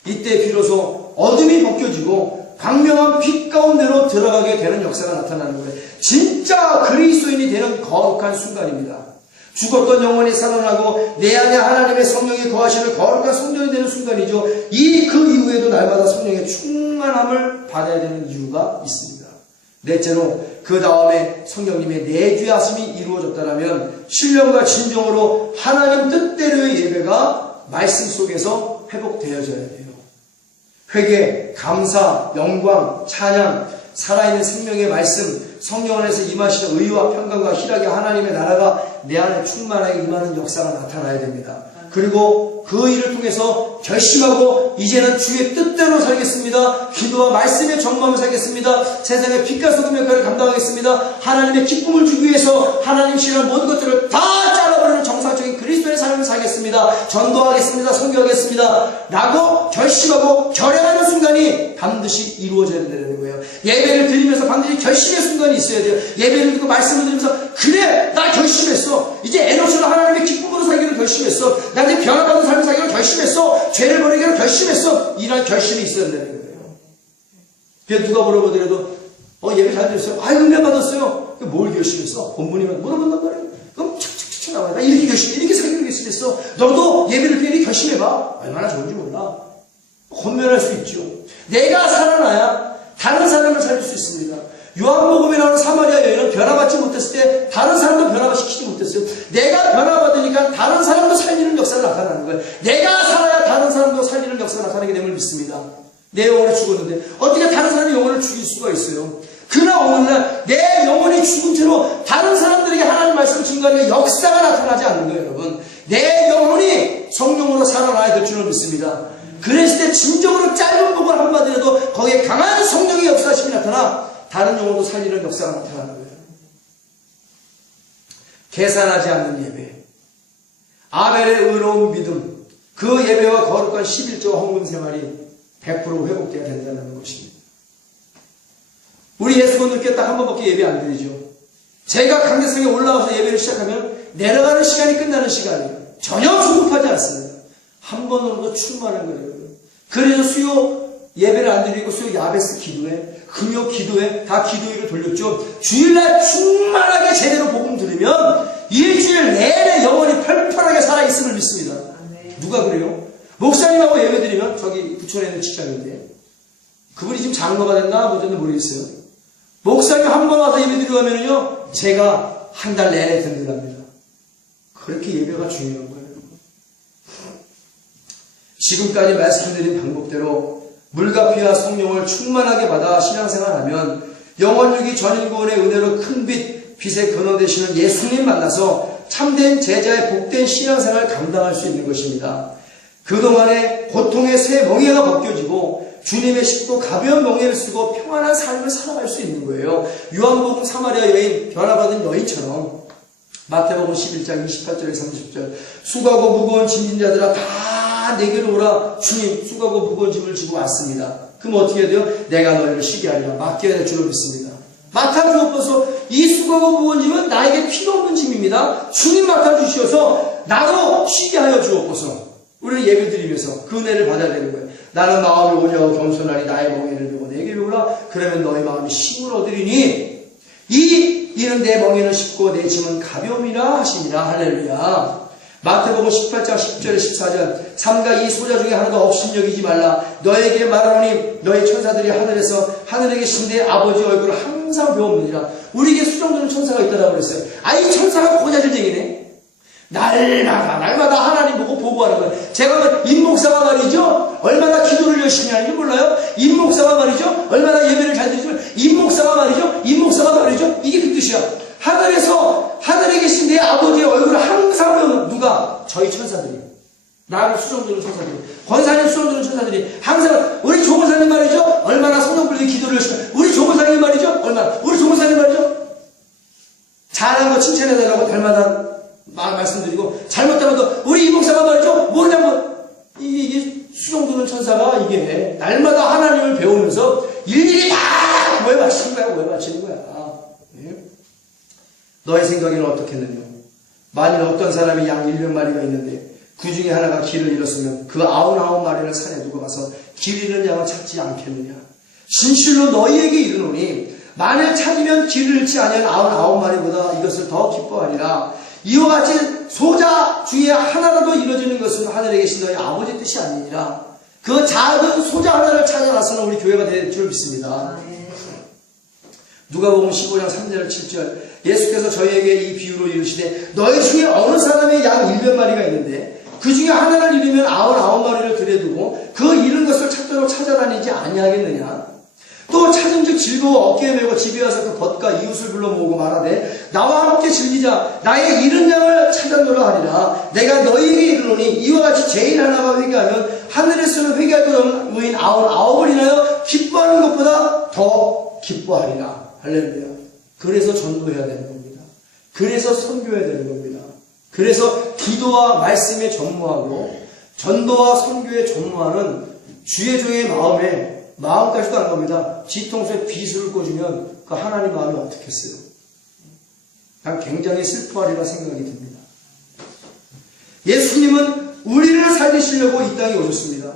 이때 비로소 어둠이 벗겨지고 광명한 빛 가운데로 들어가게 되는 역사가 나타나는 거예요. 진짜 그리스도인이 되는 거룩한 순간입니다. 죽었던 영혼이 살아나고 내 안에 하나님의 성령이 거하시는 거룩한 성전이 되는 순간이죠. 그 이후에도 날마다 성령의 충만함을 받아야 되는 이유가 있습니다. 넷째로 그 다음에 성령님의 내주하심이 이루어졌다면 신령과 진정으로 하나님 뜻대로의 예배가 말씀 속에서 회복되어져야 돼요. 회개, 감사, 영광, 찬양, 살아있는 생명의 말씀, 성령 안에서 임하시는 의와 평강과 희락의 하나님의 나라가 내 안에 충만하게 임하는 역사가 나타나야 됩니다. 그리고 그 일을 통해서 결심하고 이제는 주의 뜻대로 살겠습니다. 기도와 말씀에 전무하며 살겠습니다. 세상의 빛과 소금 역할을 감당하겠습니다. 하나님의 기쁨을 주기 위해서 하나님 싫어하는 모든 것들을 다 잘라버리는 정상적인 그리스도의 삶을 살겠습니다. 전도하겠습니다. 선교하겠습니다. 라고 결심하고 결행하는 순간이 반드시 이루어져야 된다는 거예요. 예배를 드리면서 반드시 결심의 순간이 있어야 돼요. 예배를 듣고 말씀을 드리면서 그래 나 결심했어. 이제 에노스로 하나님의 기쁨으로 살기로 결심했어. 나 이제 변화받은 삶을 살기로 결심했어. 죄를 버리기로 결심했어. 이런 결심이 있어야 된다는 거예요. 그래서 누가 물어보더라도 예배 잘 드렸어요. 아이고 은혜 받았어요. 뭘 결심했어? 본분이면 물어본단 말이에요. 그럼 척척척 나와요. 나 이렇게 이렇게 살기로 결심했어. 너도 예배를 드리니 결심해봐. 얼마나 좋은지 몰라. 권면할 수 있죠. 내가 살아나야 다른 사람을 살릴 수 있습니다. 요한복음에 나오는 사마리아 여인은 변화받지 못했을 때 다른 사람도 변화시키지 못했어요. 내가 변화받으니까 다른 사람도 살리는 역사가 나타나는 거예요. 내가 살아야 다른 사람도 살리는 역사가 나타나게 됨을 믿습니다. 내 영혼이 죽었는데 어떻게 다른 사람의 영혼을 죽일 수가 있어요? 그러나 오늘날 내 영혼이 죽은 채로 다른 사람들에게 하나님 말씀을 증거하니까 역사가 나타나지 않는 거예요. 여러분, 내 영혼이 성령으로 살아나야 될 줄을 믿습니다. 그랬을 때 진정으로 짧은 복을 한마디라도 거기에 강한 성령의 역사심이 나타나 다른 영혼도 살리는 역사가 나타나는 거예요. 계산하지 않는 예배, 아벨의 의로운 믿음, 그 예배와 거룩한 11조와 헌금 생활이 100% 회복되어야 된다는 것입니다. 우리 예수분들께 딱 한 번밖에 예배 안 드리죠. 제가 강대상에 올라와서 예배를 시작하면 내려가는 시간이 끝나는 시간이에요. 전혀 조급하지 않습니다. 한 번으로도 충만한 거예요. 그래서 수요 예배를 안 드리고 수요 야베스 기도회, 금요 기도회 다 기도회를 돌렸죠. 주일날 충만하게 제대로 복음 들으면 일주일 내내 영혼이 펄펄하게 살아있음을 믿습니다. 누가 그래요? 목사님하고 예배 드리면 저기 부천에 있는 직장인데 그분이 지금 장로가 됐나 뭐든지 모르겠어요. 목사님 한 번 와서 예배 드리고 하면요 제가 한 달 내내 든든합니다. 그렇게 예배가 중요한 거예요. 지금까지 말씀드린 방법대로 물과 피와 성령을 충만하게 받아 신앙생활하면 영원유기 전인구원의 은혜로 큰 빛의 근원 되시는 예수님 만나서 참된 제자의 복된 신앙생활을 감당할 수 있는 것입니다. 그동안의 고통의 새 멍에가 벗겨지고 주님의 쉽고 가벼운 멍에를 쓰고 평안한 삶을 살아갈 수 있는 거예요. 요한복음 사마리아 여인, 변화받은 여인처럼 마태복음 11장 28절에 30절 수고하고 무거운 짐진 자들아 다 내게로 오라. 주님 수고하고 무거운 짐을 지고 왔습니다. 그럼 어떻게 해야 돼요? 내가 너희를 쉬게 하리라. 맡겨야 될 줄로 믿습니다. 맡아주옵소서. 이 수고하고 무거운 짐은 나에게 필요 없는 짐입니다. 주님 맡아주시어서 나도 쉬게 하여 주옵소서. 우리는 예배 드리면서 그 은혜를 받아야 되는 거예요. 나는 마음이 오냐고 겸손하니 나의 멍에를 메고 내게 오라. 그러면 너희 마음이 힘을 얻으리니 이는 내 멍에는 쉽고 내 짐은 가벼움이라 하시니라. 할렐루야. 마태복음 18장 10절에 14절 삼가 이 소자 중에 하나도 업신여기지 말라. 너에게 말하노니 너희 천사들이 하늘에서 하늘에 계신 내 아버지 얼굴을 항상 배웁느니라. 우리에게 수정되는 천사가 있다고 그랬어요. 이 천사가 고자질쟁이네. 날마다 하나님 보고 보고하는 거예요. 제가 임목사가 말이죠 얼마나 기도를 열심히 하는지 몰라요? 임목사가 말이죠 얼마나 예배를 잘 드리지만 임목사가 말이죠 이게 그 뜻이야. 하늘에 계신 내 아버지의 얼굴을 항상 배우는 누가? 저희 천사들이. 나를 수정드는 천사들이. 권사님 수정드는 천사들이. 항상 우리 조권사님 말이죠 얼마나 성령불리 기도를 열심히 우리 조권사님 말이죠 우리 조권사님 말이죠 잘한 거 칭찬해달라고 달마다 말씀드리고 잘못하면 우리 이목사가 말이죠 모르냐면 이게 수정드는 천사가 이게 날마다 하나님을 배우면서 일일이 다 왜 맞추는 거야. 너의 생각에는 어떻겠느냐? 만일 어떤 사람이 양 100마리가 있는데 그 중에 하나가 길을 잃었으면 그 99마리를 산에 두고 가서 길 잃은 양을 찾지 않겠느냐? 진실로 너희에게 이르노니 만일 찾으면 길을 잃지 아니한 99마리보다 이것을 더 기뻐하리라. 이와 같이 소자 중에 하나라도 이루어지는 것은 하늘에 계신 너희 아버지 뜻이 아니니라. 그 작은 소자 하나를 찾아나서는 우리 교회가 될 줄 믿습니다. 누가복음 15장 3절 7절 예수께서 저희에게 이 비유로 이르시되 너희 중에 어느 사람의 양 100마리가 있는데 그 중에 하나를 잃으면 99마리를 들여 두고 그 잃은 것을 찾도록 찾아다니지 아니하겠느냐. 또 찾은즉 즐거워 어깨에 메고 집에 와서 그 벗과 이웃을 불러 모으고 말하되 나와 함께 즐기자. 나의 잃은 양을 찾아노라 하리라. 내가 너희에게 이르노니 이와 같이 죄인 하나가 회개하면 하늘에서는 회개할 것 없는 의인 99을 인하여 기뻐하는 것보다 더 기뻐하리라. 할렐루야. 그래서 전도해야 되는 겁니다. 그래서 선교해야 되는 겁니다. 그래서 기도와 말씀에 전무하고 전도와 선교에 전무하는 주의 종의 마음까지도 안 겁니다. 뒤통수에 비수를 꽂으면 그 하나님 마음이 어떻겠어요? 난 굉장히 슬퍼하리라 생각이 듭니다. 예수님은 우리를 살리시려고 이 땅에 오셨습니다.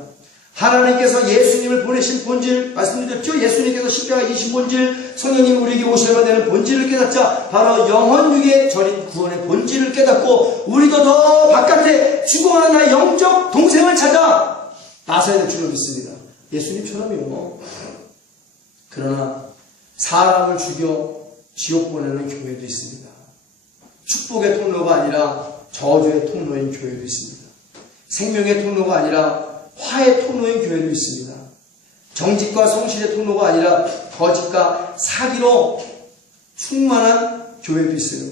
하나님께서 예수님을 보내신 본질 말씀드렸죠? 예수님께서 십자가에 지신 본질, 성령님 우리에게 오셔야만 되는 본질을 깨닫자. 바로 영혼육에 절인 구원의 본질을 깨닫고 우리도 더 바깥에 죽어가는 나의 영적 동생을 찾아 나서야 될 줄로 믿습니다. 예수님처럼요. 그러나 사람을 죽여 지옥 보내는 교회도 있습니다. 축복의 통로가 아니라 저주의 통로인 교회도 있습니다. 생명의 통로가 아니라 화의 통로인 교회도 있습니다. 정직과 성실의 통로가 아니라 거짓과 사기로 충만한 교회도 있어요.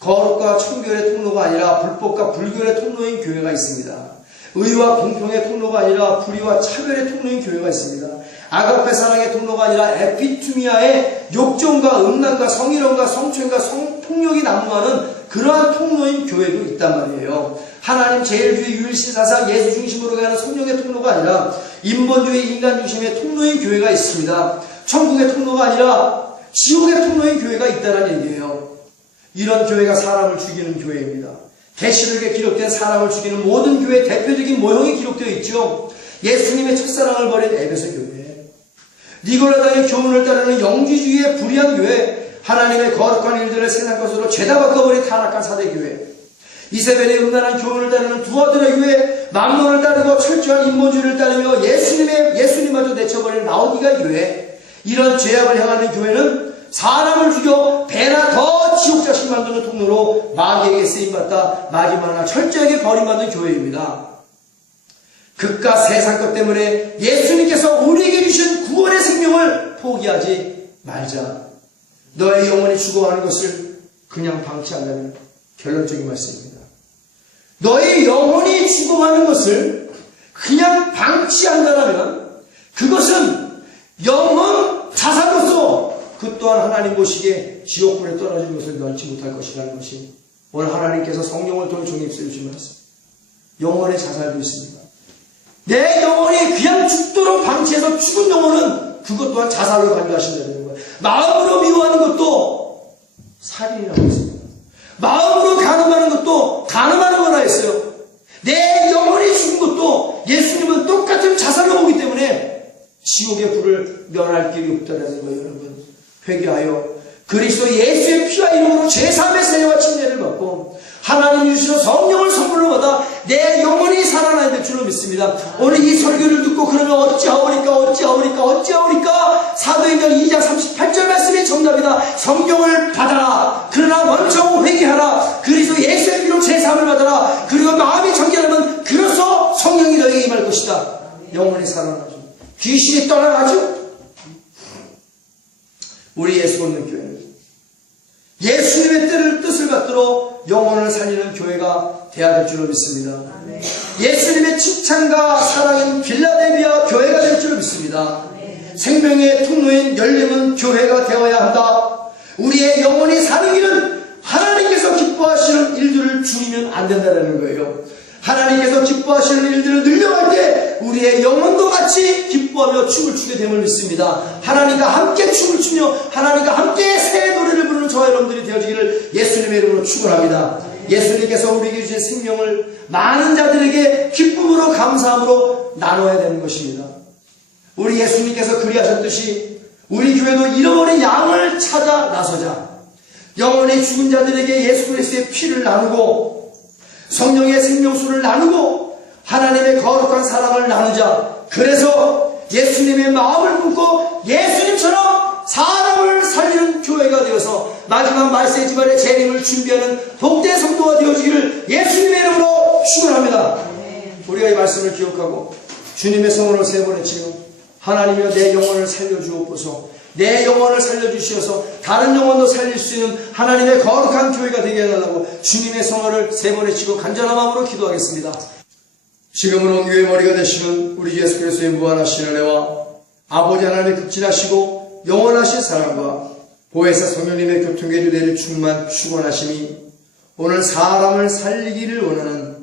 거룩과 청결의 통로가 아니라 불법과 불결의 통로인 교회가 있습니다. 의와 공평의 통로가 아니라 불의와 차별의 통로인 교회가 있습니다. 아가페 사랑의 통로가 아니라 에피투미아의 욕정과 음란과 성희롱과 성추행과 성폭력이 난무하는 그러한 통로인 교회도 있단 말이에요. 하나님 제일주의 유일신사상 예수 중심으로 가는 성령의 통로가 아니라 인본주의 인간 중심의 통로인 교회가 있습니다. 천국의 통로가 아니라 지옥의 통로인 교회가 있다는 얘기예요. 이런 교회가 사람을 죽이는 교회입니다. 계시록에 기록된 사람을 죽이는 모든 교회의 대표적인 모형이 기록되어 있죠. 예수님의 첫사랑을 버린 에베소 교회, 니고라당의 교훈을 따르는 영지주의의 불의한 교회, 하나님의 거룩한 일들을 세상 것으로 죄다 바꿔버린 타락한 사대교회, 이세벨의 음란한 교훈을 따르는 두아드라 교회, 맘론을 따르고 철저한 인본주의를 따르며 예수님마저 내쳐버린 라오디가 교회, 이런 죄악을 향하는 교회는 사람을 죽여 배나 더 지옥자식 만드는 통로로 마귀에게 쓰임받다 마귀만 하나 철저하게 버림받는 교회입니다. 그깟 세상 것 때문에 예수님께서 우리에게 주신 구원의 생명을 포기하지 말자. 너의 영혼이 죽어가는 것을 그냥 방치한다면 결론적인 말씀입니다. 너의 영혼이 죽어가는 것을 그냥 방치한다면 그것은 영혼 자살로서 그 또한 하나님 보시기에 지옥불에 떨어진 것을 면치 못할 것이라는 것이 오늘 하나님께서 성령을 통해 종이 입술해 주신 말씀. 영혼의 자살도 있습니다. 내 영혼이 그냥 죽도록 방치해서 죽은 영혼은 그것 또한 자살로 간주하신다는 거예요. 마음으로 미워하는 것도 살인이라고 했습니다. 마음으로 간음하는 것도 간음하는 거라 했어요. 내 영혼이 죽은 것도 예수님은 똑같은 자살로 보기 때문에 지옥의 불을 면할 길이 없다는 거예요. 여러분 회개하여 그리스도 예수의 피와 이름으로 제3의 세례와 침례를 받고 하나님 주시는 성령을 선물로 받아 내 영혼이 살아나야 될 줄로 믿습니다. 오늘 이 설교를 듣고 그러면 어찌하오리까 사도행전 2장 38절 말씀이 정답이다. 성령을 받아라. 그러나 먼저 회개하라. 그리스도 예수의 피로 제3을 받아라. 그리고 마음이 정결하면 그로써 성령이 너에게 임할 것이다. 영혼이 살아나죠. 귀신이 떠나가죠. 우리 예수 믿는 교회는 예수님의 뜻을 받들어 영혼을 살리는 교회가 되어야 될 줄로 믿습니다. 예수님의 칭찬과 사랑인 빌라델비아 교회가 될 줄로 믿습니다. 생명의 통로인 열림은 교회가 되어야 한다. 우리의 영혼이 사는 길은 하나님께서 기뻐하시는 일들을 줄이면 안 된다는 거예요. 하나님께서 기뻐하시는 일들을 늘려갈 때 우리의 영혼도 같이 기뻐하며 춤을 추게 됨을 믿습니다. 하나님과 함께 춤을 추며 하나님과 함께 새 노래를 부르는 저와 여러분들이 되어지기를 예수님의 이름으로 축원합니다. 예수님께서 우리에게 주신 생명을 많은 자들에게 기쁨으로 감사함으로 나눠야 되는 것입니다. 우리 예수님께서 그리하셨듯이 우리 교회도 잃어버린 양을 찾아 나서자. 영원히 죽은 자들에게 예수 그리스도의 피를 나누고 성령의 생명수를 나누고 하나님의 거룩한 사랑을 나누자. 그래서 예수님의 마음을 품고 예수님처럼 사람을 살리는 교회가 되어서 마지막 말세의 집안의 재림을 준비하는 복된 성도가 되어지기를 예수님의 이름으로 축원합니다. 우리가 이 말씀을 기억하고 주님의 성원을 세 번 외치고 하나님이여 내 영혼을 살려주옵소서. 내 영혼을 살려주시어서 다른 영혼도 살릴 수 있는 하나님의 거룩한 교회가 되게 해달라고 주님의 성원을 세 번 외치고 간절한 마음으로 기도하겠습니다. 지금은 온 교회의 머리가 되시는 우리 예수 그리스도의 무한하신 은혜와 아버지 하나님의 극진하시고 영원하신 사랑과 보혜사 성령님의 교통계류대를 충만 축원하심이 오늘 사람을 살리기를 원하는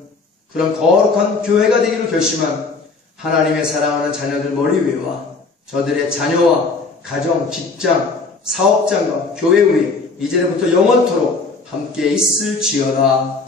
그런 거룩한 교회가 되기로 결심한 하나님의 사랑하는 자녀들 머리 위와 저들의 자녀와 가정, 직장, 사업장과 교회 위에 이제부터 영원토록 함께 있을지어다.